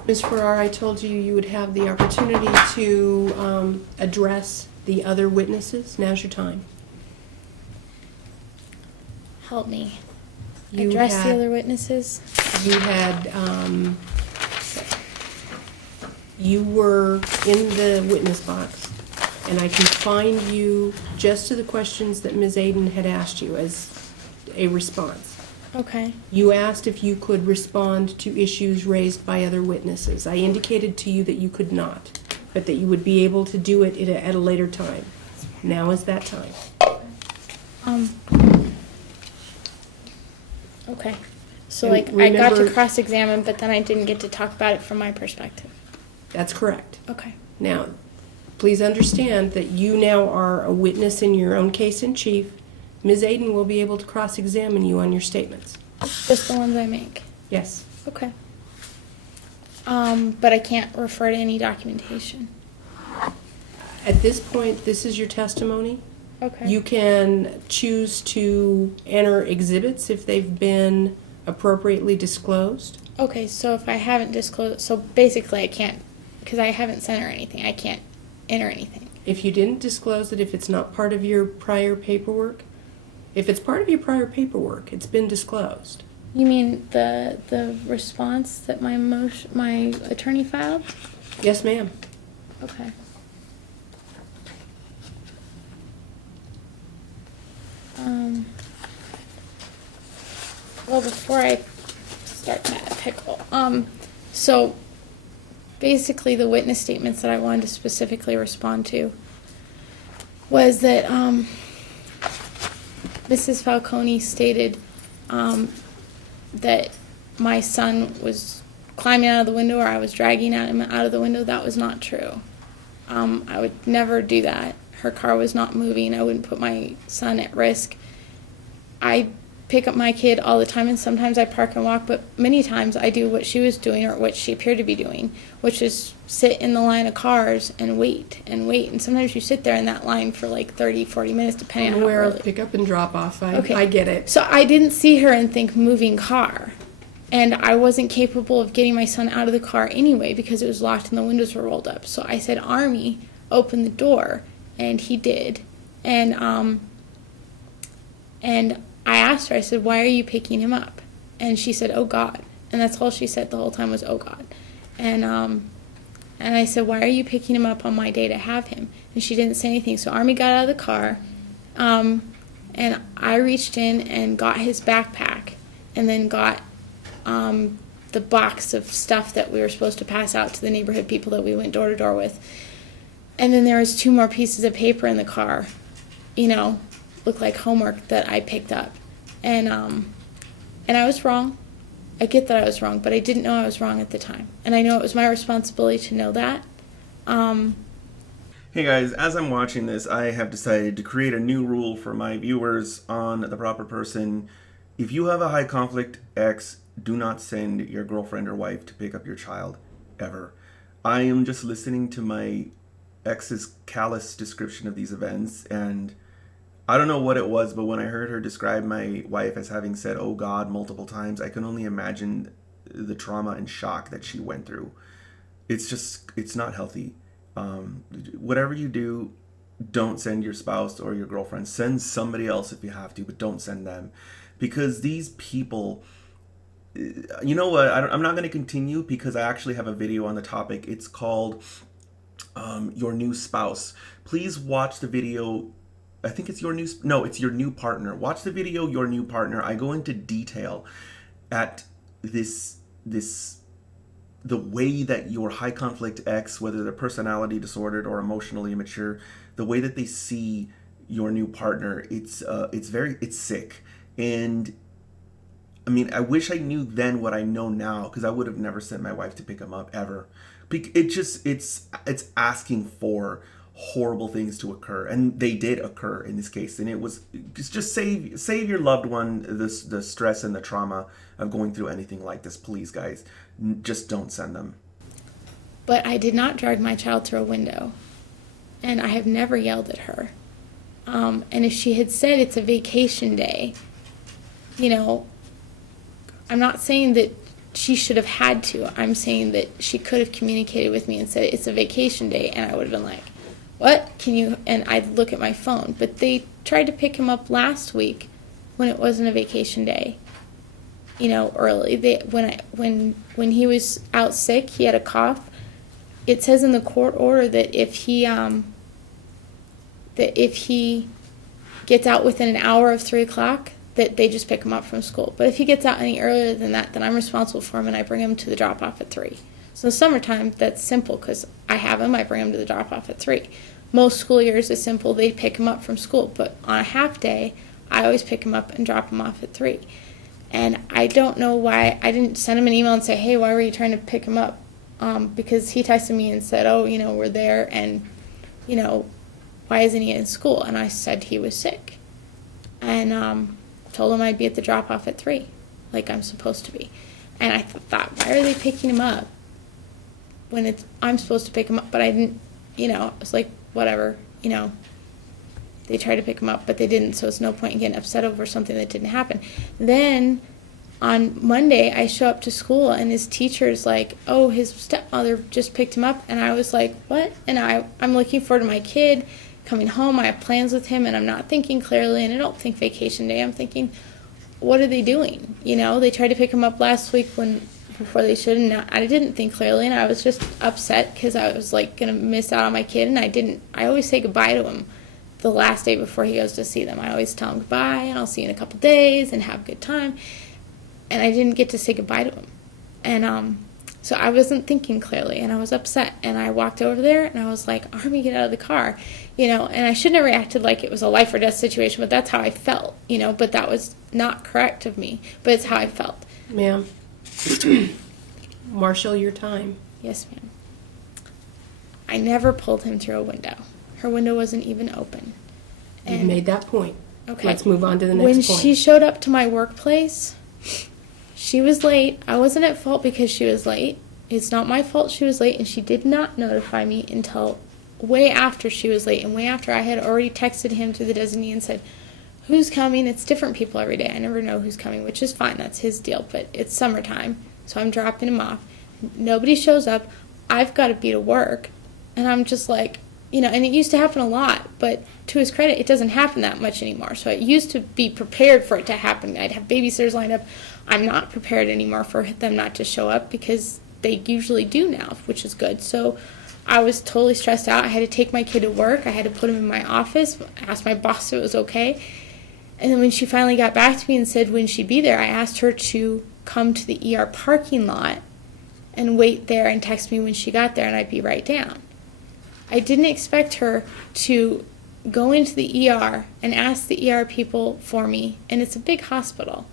Ms. Farrar, I told you you would have the opportunity to address the other witnesses. Now's your time. Help me. You Address the had- other witnesses. You had, you were in the witness box, and I confined you just to the questions that Ms. Aden had asked you as a response. Okay. You asked if you could respond to issues raised by other witnesses. I indicated to you that you could not, but that you would be able to do it at a later time. Now is that time. Okay. So, And like, I got to remember- cross-examine, but then I didn't get to talk about it from my perspective. That's correct. Okay. Now, please understand that you now are a witness in your own case in chief. Ms. Aden will be able to cross-examine you on your statements. Just the ones I make. Yes. Okay. But I can't refer to any documentation. At this point, this is your testimony. Okay. You can choose to enter exhibits if they've been appropriately disclosed. Okay, so if I haven't disclosed, so basically I can't, because I haven't sent her anything, I can't enter anything. If you didn't disclose it, if it's not part of your prior paperwork, if it's part of your prior paperwork, it's been disclosed. You mean the response that my attorney filed? Yes, ma'am. Okay. Well, before I start that pickle, so basically the witness statements that I wanted to specifically respond to was that Mrs. Falcone stated that my son was climbing out of the window or I was dragging him out of the window. That was not true. I would never do that. Her car was not moving. I wouldn't put my son at risk. I pick up my kid all the time, and sometimes I park and walk, but many times I do what she was doing or what she appeared to be doing, which is sit in the line of cars and wait and wait. And sometimes you sit there in that line for like 30, 40 minutes, depending I'm on how aware early. of pick up and drop off. Okay. I get it. So I didn't see her and think moving car. And I wasn't capable of getting my son out of the car anyway because it was locked and the windows were rolled up. So I said, Army, open the door. And he did. And I asked her, I said, why are you picking him up? And she said, oh, God. And that's all she said the whole time was, oh, God. And I said, why are you picking him up on my day to have him? And she didn't say anything. So Army got out of the car, and I reached in and got his backpack and then got the box of stuff that we were supposed to pass out to the neighborhood people that we went door to door with. And then there was 2 more pieces of paper in the car, looked like homework that I picked up. And I was wrong. I get that I was wrong, but I didn't know I was wrong at the time. And I know it was my responsibility to know that. Hey guys, as I'm watching this, I have decided to create a new rule for my viewers on the proper person. If you have a high conflict ex, do not send your girlfriend or wife to pick up your child, ever. I am just listening to my ex's callous description of these events, and I don't know what it was, but when I heard her describe my wife as having said, "Oh God," multiple times, I can only imagine the trauma and shock that she went through. It's not healthy. Whatever you do, don't send your spouse or your girlfriend. Send somebody else if you have to, but don't send them. Because these people, you know what, I'm not going to continue because I actually have a video on the topic. It's called Your New Spouse. Please watch the video. I think it's it's Your New Partner. Watch the video, Your New Partner. I go into detail at the way that your high conflict ex, whether they're personality disordered or emotionally immature, the way that they see your new partner, it's sick. And I mean, I wish I knew then what I know now, because I would have never sent my wife to pick him up ever. It's asking for horrible things to occur, and they did occur in this case. And it was just save your loved one the stress and the trauma of going through anything like this. Please, guys, just don't send them. But I did not drag my child through a window, and I have never yelled at her. And if she had said it's a vacation day, you know, I'm not saying that she should have had to. I'm saying that she could have communicated with me and said it's a vacation day, and I would have been like, what? Can you? And I'd look at my phone. But they tried to pick him up last week when it wasn't a vacation day. You know, early. When he was out sick, he had a cough. It says in the court order that if he gets out within an hour of 3 o'clock, that they just pick him up from school. But if he gets out any earlier than that, then I'm responsible for him, and I bring him to the drop-off at 3. So in summertime, that's simple, because I have him, I bring him to the drop-off at 3. Most school years is simple, they pick him up from school. But on a half day, I always pick him up and drop him off at 3. And I don't know why I didn't send him an email and say, hey, why were you trying to pick him up? Because he texted me and said, oh, you know, we're there, and, you know, why isn't he in school? And I said he was sick. And told him I'd be at the drop-off at 3, like I'm supposed to be. And I thought, why are they picking him up when I'm supposed to pick him up? But I didn't, you know, it's like, whatever, you know. They tried to pick him up, but they didn't, so it's no point in getting upset over something that didn't happen. Then on Monday, I show up to school, and his teacher's like, oh, his stepmother just picked him up. And I was like, what? And I'm looking forward to my kid coming home. I have plans with him, and I'm not thinking clearly, and I don't think vacation day. I'm thinking, what are they doing? You know, they tried to pick him up last week before they should, and I didn't think clearly, and I was just upset because I was like going to miss out on my kid, and I always say goodbye to him the last day before he goes to see them. I always tell him goodbye, and I'll see you in a couple days, and have a good time. And I didn't get to say goodbye to him. And so I wasn't thinking clearly, and I was upset. And I walked over there, and I was like, Army, get out of the car. You know, and I shouldn't have reacted like it was a life or death situation, but that's how I felt, you know. But that was not correct of me, but it's how I felt. Ma'am, marshal your time. Yes, ma'am. I never pulled him through a window. Her window wasn't even open. You've made that point. Okay. Let's move on to the next When point. she showed up to my workplace, she was late. I wasn't at fault because she was late. It's not my fault she was late, and she did not notify me until way after she was late, and way after I had already texted him through the designee and said, who's coming? It's different people every day. I never know who's coming, which is fine. That's his deal, but it's summertime, so I'm dropping him off. Nobody shows up. I've got to be to work, and I'm just like, you know, and it used to happen a lot, but to his credit, it doesn't happen that much anymore. So I used to be prepared for it to happen. I'd have babysitters lined up. I'm not prepared anymore for them not to show up because they usually do now, which is good. So I was totally stressed out. I had to take my kid to work. I had to put him in my office. I asked my boss if it was okay. And then when she finally got back to me and said when she'd be there, I asked her to come to the ER parking lot and wait there and text me when she got there, and I'd be right down. I didn't expect her to go into the ER and ask the ER people for me, and it's a big hospital.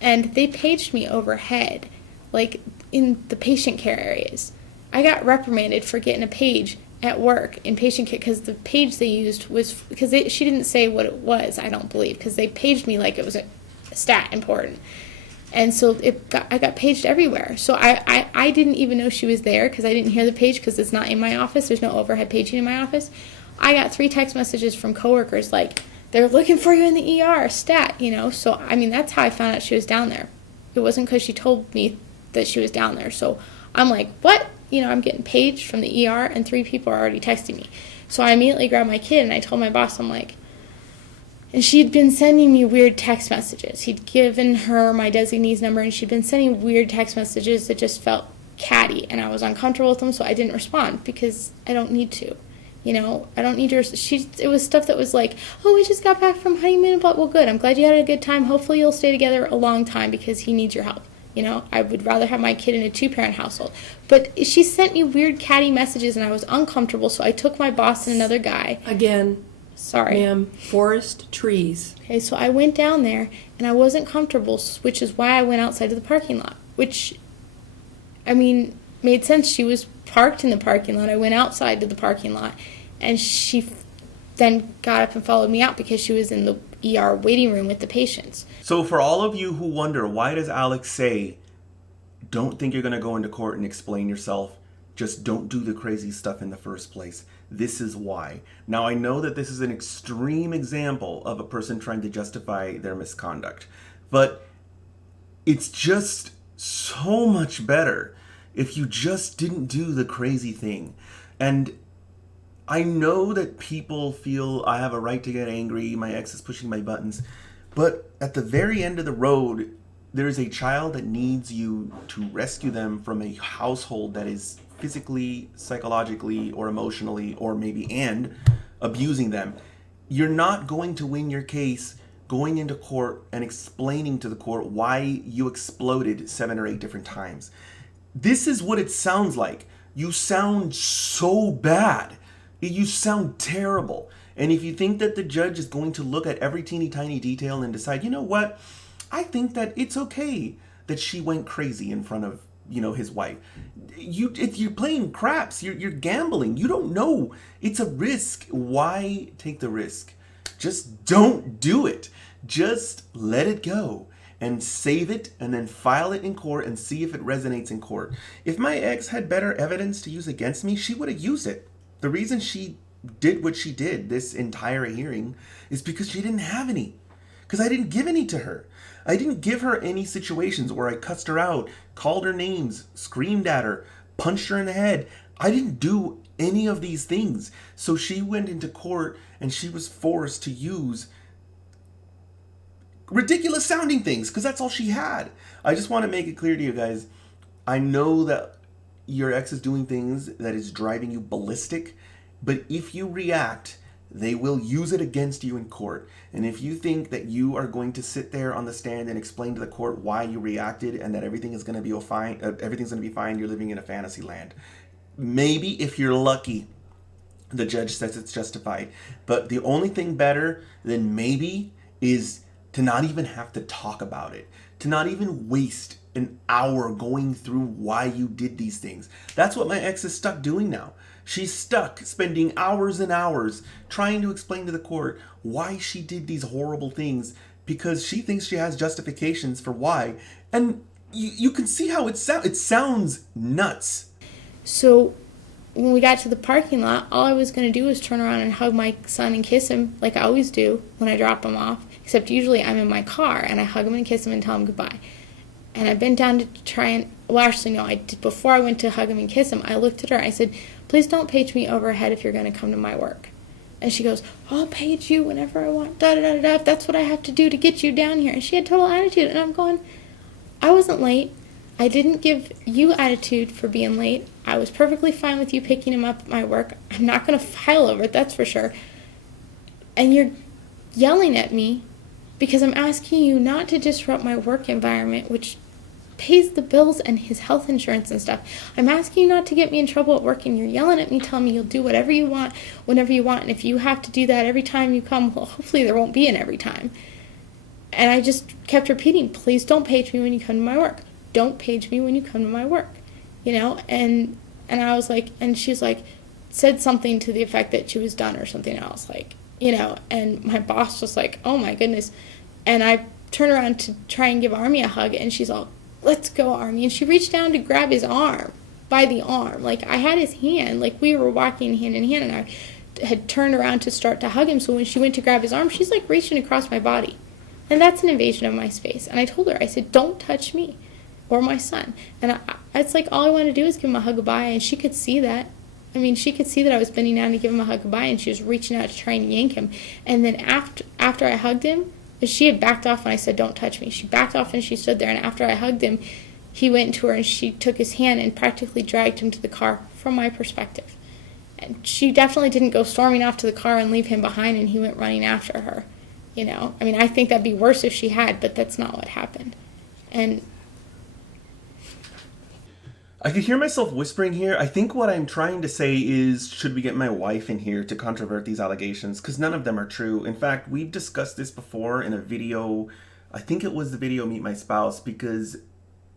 And they paged me overhead, like in the patient care areas. I got reprimanded for getting a page at work in patient care because the page they used was, because she didn't say what it was, I don't believe, because they paged me like it was a stat important. And so I got paged everywhere. So I didn't even know she was there because I didn't hear the page because it's not in my office. There's no overhead paging in my office. I got 3 text messages from coworkers like, they're looking for you in the ER, stat, you know. So, I mean, that's how I found out she was down there. It wasn't because she told me that she was down there. So I'm like, what? You know, I'm getting paged from the ER and 3 people are already texting me. So I immediately grabbed my kid and I told my boss, I'm like, and she'd been sending me weird text messages. He'd given her my designee's number and she'd been sending weird text messages that just felt catty, and I was uncomfortable with them, so I didn't respond because I don't need to. You know, I don't need to. It was stuff that was like, oh, we just got back from honeymoon, but well, good. I'm glad you had a good time. Hopefully you'll stay together a long time because he needs your help. You know, I would rather have my kid in a 2-parent household. But she sent me weird catty messages and I was uncomfortable, so I took my boss and another guy. Again, Sorry. ma'am, forest trees. Okay, so I went down there and I wasn't comfortable, which is why I went outside to the parking lot, which, I mean, made sense. She was parked in the parking lot. I went outside to the parking lot and she then got up and followed me out because she was in the ER waiting room with the patients. So for all of you who wonder, why does Alex say, don't think you're going to go into court and explain yourself, just don't do the crazy stuff in the first place? This is why. Now, I know that this is an extreme example of a person trying to justify their misconduct, but it's just so much better if you just didn't do the crazy thing. And I know that people feel I have a right to get angry, my ex is pushing my buttons, but at the very end of the road, there's a child that needs you to rescue them from a household that is physically, psychologically, or emotionally, or maybe and abusing them. You're not going to win your case going into court and explaining to the court why you exploded 7 or 8 different times. This is what it sounds like. You sound so bad. You sound terrible. And if you think that the judge is going to look at every teeny tiny detail and decide, you know what, I think that it's okay that she went crazy in front of, you know, his wife. You're playing craps. You're gambling. You don't know. It's a risk. Why take the risk? Just don't do it. Just let it go and save it and then file it in court and see if it resonates in court. If my ex had better evidence to use against me, she would have used it. The reason she did what she did this entire hearing is because she didn't have any. Because I didn't give any to her. I didn't give her any situations where I cussed her out, called her names, screamed at her, punched her in the head. I didn't do any of these things. So she went into court and she was forced to use ridiculous sounding things because that's all she had. I just want to make it clear to you guys, I know that your ex is doing things that is driving you ballistic, but if you react, they will use it against you in court. And if you think that you are going to sit there on the stand and explain to the court why you reacted and that everything is going to be fine, everything's going to be fine, you're living in a fantasy land. Maybe if you're lucky, the judge says it's justified. But the only thing better than maybe is to not even have to talk about it, to not even waste an hour going through why you did these things. That's what my ex is stuck doing now. She's stuck spending hours and hours trying to explain to the court why she did these horrible things because she thinks she has justifications for why. And you can see how it sounds nuts. So when we got to the parking lot, all I was going to do was turn around and hug my son and kiss him like I always do when I drop him off. Except usually I'm in my car and I hug him and kiss him and tell him goodbye. And I bent down to try and, well, actually, no, before I went to hug him and kiss him, I looked at her. I said, please don't page me overhead if you're going to come to my work. And she goes, I'll page you whenever I want, da-da-da-da-da, if that's what I have to do to get you down here. And she had total attitude. And I'm going, I wasn't late. I didn't give you attitude for being late. I was perfectly fine with you picking him up at my work. I'm not going to file over it, that's for sure. And you're yelling at me because I'm asking you not to disrupt my work environment, which pays the bills and his health insurance and stuff. I'm asking you not to get me in trouble at work, and you're yelling at me, telling me you'll do whatever you want, whenever you want, and if you have to do that every time you come, well, hopefully there won't be an every time. And I just kept repeating, please don't page me when you come to my work. Don't page me when you come to my work. You know, and I was like, and she's like, said something to the effect that she was done or something else, like, you know, and my boss was like, oh my goodness. And I turned around to try and give Army a hug, and she's all, let's go, Army. And she reached down to grab his arm by the arm. Like, I had his hand. Like, we were walking hand in hand, and I had turned around to start to hug him. So when she went to grab his arm, she's like reaching across my body. And that's an invasion of my space. And I told her, I said, don't touch me or my son. And it's like all I want to do is give him a hug goodbye. And she could see that. I mean, she could see that I was bending down to give him a hug goodbye, and she was reaching out to try and yank him. And then after I hugged him, she had backed off when I said, don't touch me. She backed off and she stood there. And after I hugged him, he went to her and she took his hand and practically dragged him to the car from my perspective. And she definitely didn't go storming off to the car and leave him behind, and he went running after her. You know, I mean, I think that'd be worse if she had, but that's not what happened. And I could hear myself whispering here. I think what I'm trying to say is, should we get my wife in here to controvert these allegations? Because none of them are true. In fact, we've discussed this before in a video. I think it was the video Meet My Spouse, because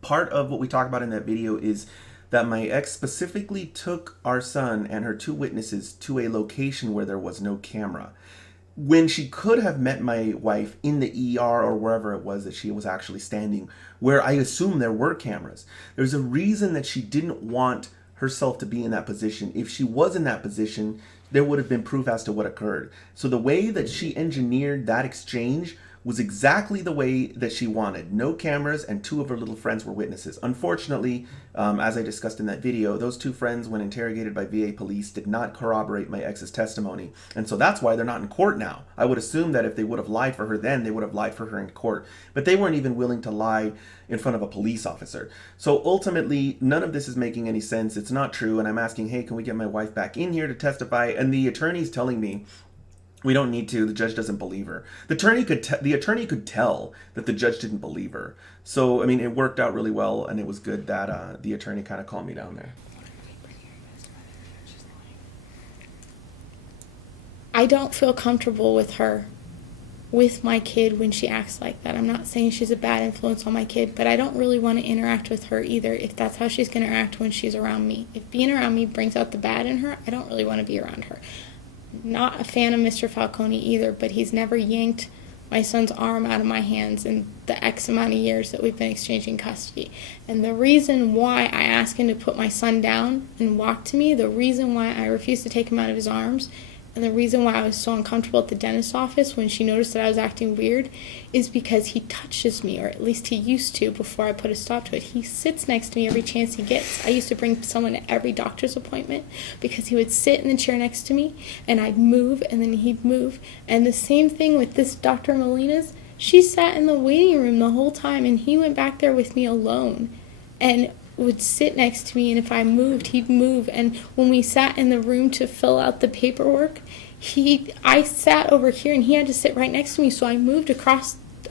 part of what we talk about in that video is that my ex specifically took our son and her 2 witnesses to a location where there was no camera, when she could have met my wife in the ER or wherever it was that she was actually standing, where I assume there were cameras. There's a reason that she didn't want herself to be in that position. If she was in that position, there would have been proof as to what occurred. So the way that she engineered that exchange was exactly the way that she wanted. No cameras, and 2 of her little friends were witnesses. Unfortunately, as I discussed in that video, those 2 friends, when interrogated by VA police, did not corroborate my ex's testimony. And so that's why they're not in court now. I would assume that if they would have lied for her then, they would have lied for her in court. But they weren't even willing to lie in front of a police officer. So ultimately, none of this is making any sense. It's not true. And I'm asking, hey, can we get my wife back in here to testify? And the attorney's telling me, we don't need to. The judge doesn't believe her. The attorney could tell that the judge didn't believe her. So, I mean, it worked out really well, and it was good that the attorney kind of calmed me down there. I don't feel comfortable with her, with my kid, when she acts like that. I'm not saying she's a bad influence on my kid, but I don't really want to interact with her either if that's how she's going to act when she's around me. If being around me brings out the bad in her, I don't really want to be around her. Not a fan of Mr. Falcone either, but he's never yanked my son's arm out of my hands in the X amount of years that we've been exchanging custody. And the reason why I asked him to put my son down and walk to me, the reason why I refused to take him out of his arms, and the reason why I was so uncomfortable at the dentist's office when she noticed that I was acting weird, is because he touches me, or at least he used to before I put a stop to it. He sits next to me every chance he gets. I used to bring someone to every doctor's appointment because he would sit in the chair next to me, and I'd move, and then he'd move. And the same thing with this Dr. Molina's. She sat in the waiting room the whole time, and he went back there with me alone and would sit next to me, and if I moved, he'd move. And when we sat in the room to fill out the paperwork, I sat over here and he had to sit right next to me, so I moved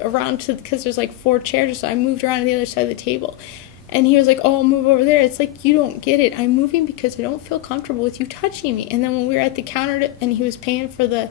around to, because there's like 4 chairs, so I moved around to the other side of the table. And he was like, oh, I'll move over there. It's like, you don't get it. I'm moving because I don't feel comfortable with you touching me. And then when we were at the counter and he was paying for the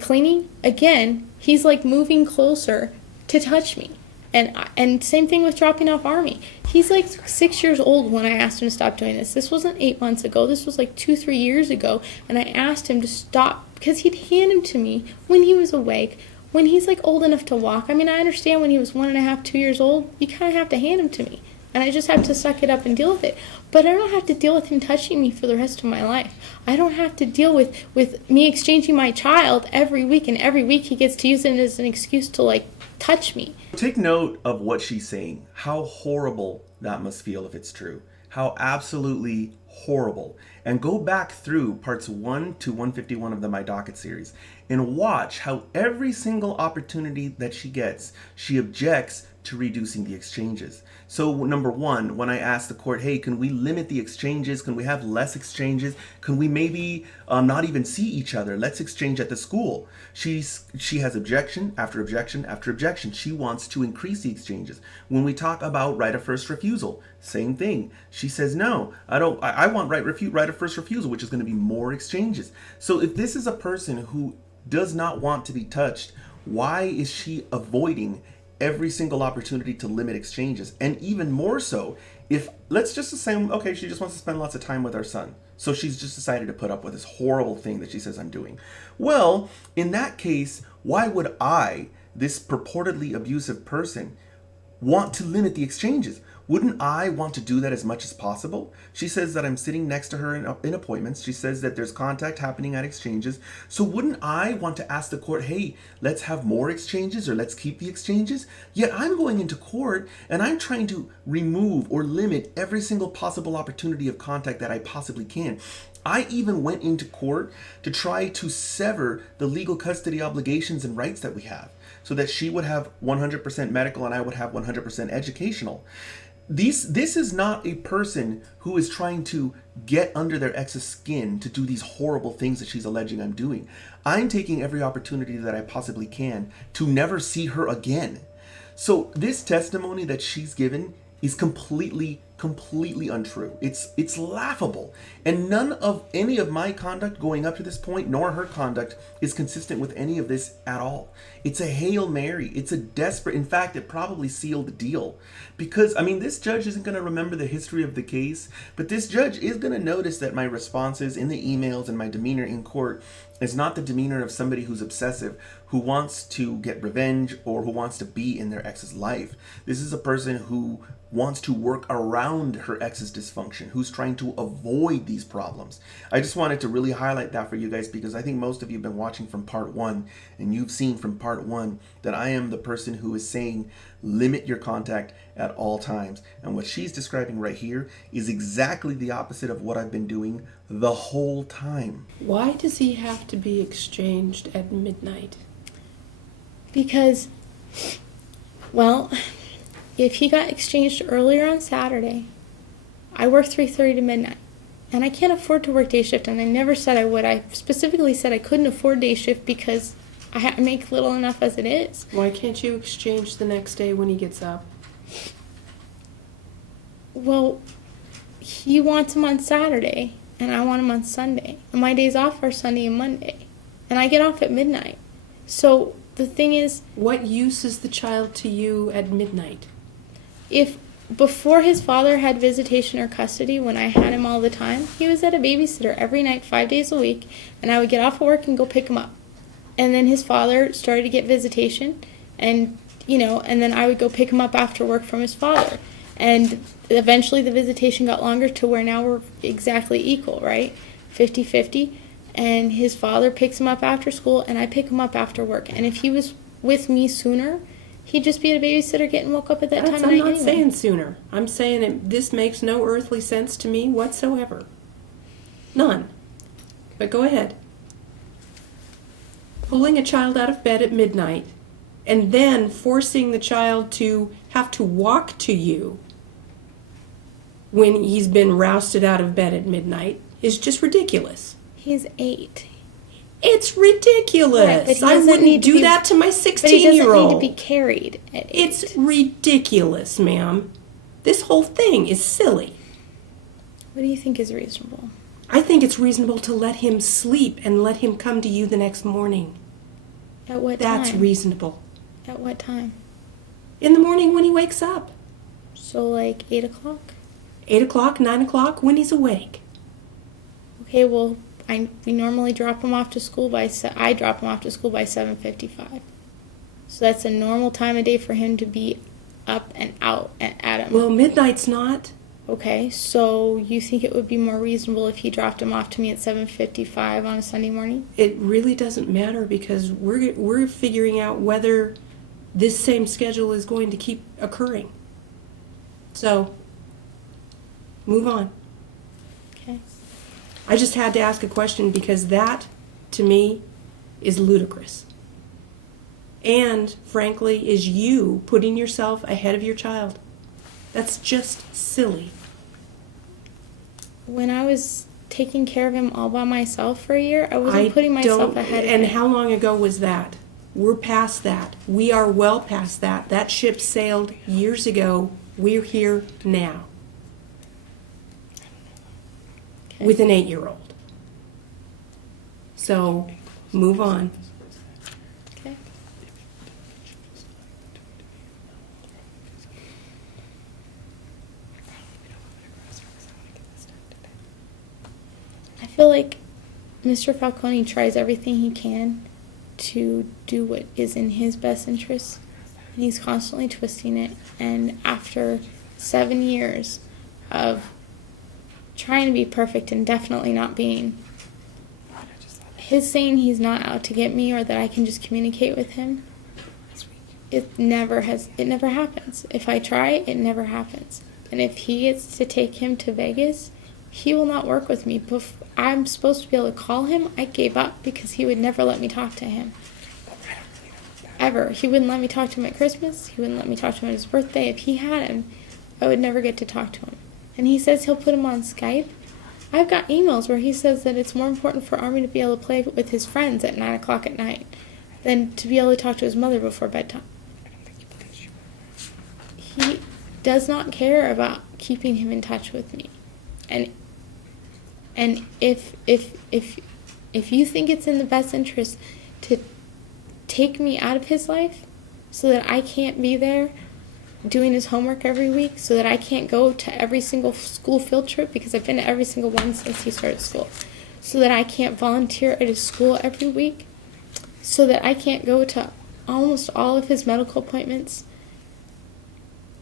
cleaning, again, he's like moving closer to touch me. And same thing with dropping off Army. He's like 6 years old when I asked him to stop doing this. This wasn't 8 months ago. This was like 2-3 years ago. And I asked him to stop because he'd hand him to me when he was awake, when he's like old enough to walk. I mean, I understand when he was 1.5, 2 years old, you kind of have to hand him to me. And I just have to suck it up and deal with it. But I don't have to deal with him touching me for the rest of my life. I don't have to deal with me exchanging my child every week, and every week he gets to use it as an excuse to like touch me. Take note of what she's saying. How horrible that must feel if it's true. How absolutely horrible. And go back through parts 1 to 151 of the My Docket series and watch how every single opportunity that she gets, she objects to reducing the exchanges. So number 1, when I asked the court, hey, can we limit the exchanges? Can we have less exchanges? Can we maybe not even see each other? Let's exchange at the school. She has objection after objection after objection. She wants to increase the exchanges. When we talk about right of first refusal, same thing. She says, no, I want right of first refusal, which is going to be more exchanges. So if this is a person who does not want to be touched, why is she avoiding every single opportunity to limit exchanges? And even more so, if let's just assume, okay, she just wants to spend lots of time with our son, so she's just decided to put up with this horrible thing that she says I'm doing. Well, in that case, why would I, this purportedly abusive person, want to limit the exchanges? Wouldn't I want to do that as much as possible? She says that I'm sitting next to her in appointments. She says that there's contact happening at exchanges. So wouldn't I want to ask the court, hey, let's have more exchanges or let's keep the exchanges? Yet I'm going into court and I'm trying to remove or limit every single possible opportunity of contact that I possibly can. I even went into court to try to sever the legal custody obligations and rights that we have so that she would have 100% medical and I would have 100% educational. This is not a person who is trying to get under their ex's skin to do these horrible things that she's alleging I'm doing. I'm taking every opportunity that I possibly can to never see her again. So this testimony that she's given is completely untrue. It's laughable. And none of any of my conduct going up to this point, nor her conduct, is consistent with any of this at all. It's a Hail Mary. It's a desperate, in fact, it probably sealed the deal. Because, I mean, this judge isn't going to remember the history of the case, but this judge is going to notice that my responses in the emails and my demeanor in court is not the demeanor of somebody who's obsessive, who wants to get revenge, or who wants to be in their ex's life. This is a person who wants to work around her ex's dysfunction, who's trying to avoid these problems. I just wanted to really highlight that for you guys because I think most of you have been watching from part one and you've seen from part one that I am the person who is saying limit your contact at all times. And what she's describing right here is exactly the opposite of what I've been doing the whole time. Why does he have to be exchanged at midnight? Because, well, if he got exchanged earlier on Saturday, I work 3:30 to midnight. And I can't afford to work day shift, and I never said I would. I specifically said I couldn't afford day shift because I make little enough as it is. Why can't you exchange the next day when he gets up? Well, he wants him on Saturday, and I want him on Sunday. And my days off are Sunday and Monday. And I get off at midnight. So the thing is, What use is the child to you at midnight? if before his father had visitation or custody, when I had him all the time, he was at a babysitter every night, 5 days a week, and I would get off of work and go pick him up. And then his father started to get visitation, and and then I would go pick him up after work from his father. And eventually the visitation got longer to where now we're exactly equal, right? 50-50. And his father picks him up after school, and I pick him up after work. And if he was with me sooner, he'd just be at a babysitter getting woke up at that time of I'm night not anyway. saying sooner. I'm saying this makes no earthly sense to me whatsoever. None. But go ahead. Pulling a child out of bed at midnight and then forcing the child to have to walk to you when he's been rousted out of bed at midnight is just ridiculous. He's 8. It's ridiculous. Right, but he I doesn't wouldn't need to do be- that to my But he doesn't 16-year-old. need to be carried at 8. It's ridiculous, ma'am. This whole thing is silly. What do you think is reasonable? I think it's reasonable to let him sleep and let him come to you the next morning. At what time? That's reasonable. At what time? In the morning when he wakes up. So like 8 o'clock? 8 o'clock, 9 o'clock, when he's awake. Okay, well, we normally drop him off to school I drop him off to school by 7:55. So that's a normal time of day for him to be up and out and at him. Well, midnight's not. Okay, so you think it would be more reasonable if he dropped him off to me at 7:55 on a Sunday morning? It really doesn't matter because we're figuring out whether this same schedule is going to keep occurring. So, move on. Okay. I just had to ask a question because that, to me, is ludicrous. And, frankly, is you putting yourself ahead of your child. That's just silly. When I was taking care of him all by myself for a year, I wasn't putting myself ahead of him. And how long ago was that? We're past that. We are well past that. That ship sailed years ago. We're here now. Okay. With an 8-year-old. So, move on. Okay. I feel like Mr. Falcone tries everything he can to do what is in his best interest, and he's constantly twisting it. And after 7 years of trying to be perfect and definitely not being. His saying he's not out to get me or that I can just communicate with him, it never happens. If I try, it never happens. And if he gets to take him to Vegas, he will not work with me. I'm supposed to be able to call him. I gave up because he would never let me talk to him. Ever. He wouldn't let me talk to him at Christmas. He wouldn't let me talk to him at his birthday. If he had him, I would never get to talk to him. And he says he'll put him on Skype. I've got emails where he says that it's more important for Army to be able to play with his friends at 9 o'clock at night than to be able to talk to his mother before bedtime. He does not care about keeping him in touch with me. And if you think it's in the best interest to take me out of his life so that I can't be there doing his homework every week, so that I can't go to every single school field trip, because I've been to every single one since he started school, so that I can't volunteer at his school every week, so that I can't go to almost all of his medical appointments.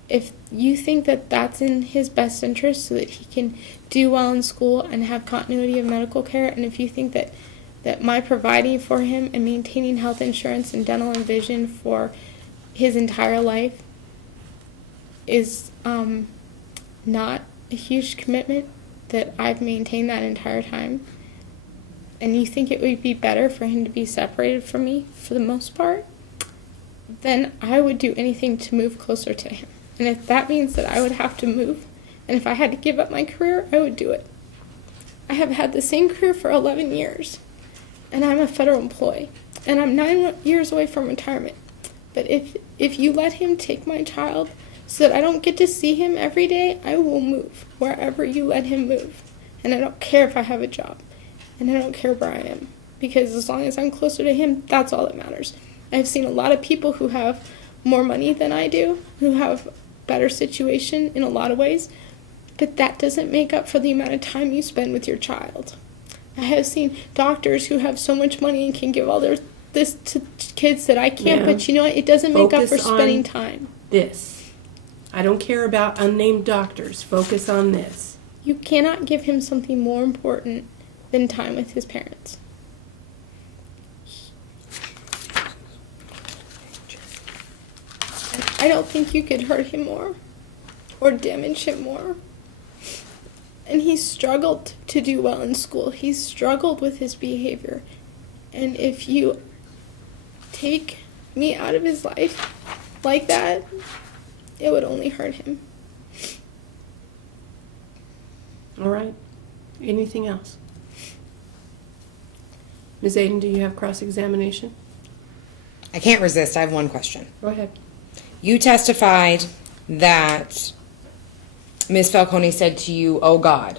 If you think that that's in his best interest so that he can do well in school and have continuity of medical care, and if you think that my providing for him and maintaining health insurance and dental and vision for his entire life is not a huge commitment, that I've maintained that entire time, and you think it would be better for him to be separated from me for the most part, then I would do anything to move closer to him. And if that means that I would have to move, and if I had to give up my career, I would do it. I have had the same career for 11 years, and I'm a federal employee, and I'm 9 years away from retirement. But if you let him take my child so that I don't get to see him every day, I will move wherever you let him move. And I don't care if I have a job, and I don't care where I am, because as long as I'm closer to him, that's all that matters. I've seen a lot of people who have more money than I do, who have better situation in a lot of ways, but that doesn't make up for the amount of time you spend with your child. I have seen doctors who have so much money and can give all this to kids that I can't, but you know what? It doesn't make up for spending time. This. I don't care about unnamed doctors. Focus on this. You cannot give him something more important than time with his parents. I don't think you could hurt him more or damage him more. And he's struggled to do well in school. He's struggled with his behavior. And if you take me out of his life like that, it would only hurt him. All right. Anything else? Ms. Aden, do you have cross-examination? I can't resist. I have one question. Go ahead. You testified that Ms. Falcone said to you, "Oh God,"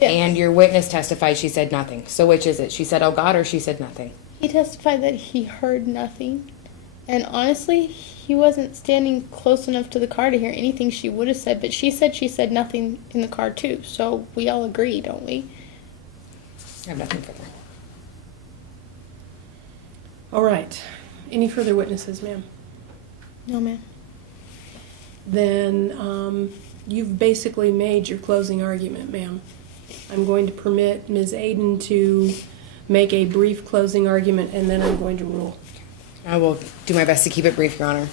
Yes. and your witness testified she said nothing. So which is it? She said, "Oh God," or she said nothing? He testified that he heard nothing. And honestly, he wasn't standing close enough to the car to hear anything she would have said, but she said nothing in the car too. So we all agree, don't we? I have nothing further. All right. Any further witnesses, ma'am? No, ma'am. Then you've basically made your closing argument, ma'am. I'm going to permit Ms. Aden to make a brief closing argument, and then I'm going to rule. I will do my best to keep it brief, Your Honor.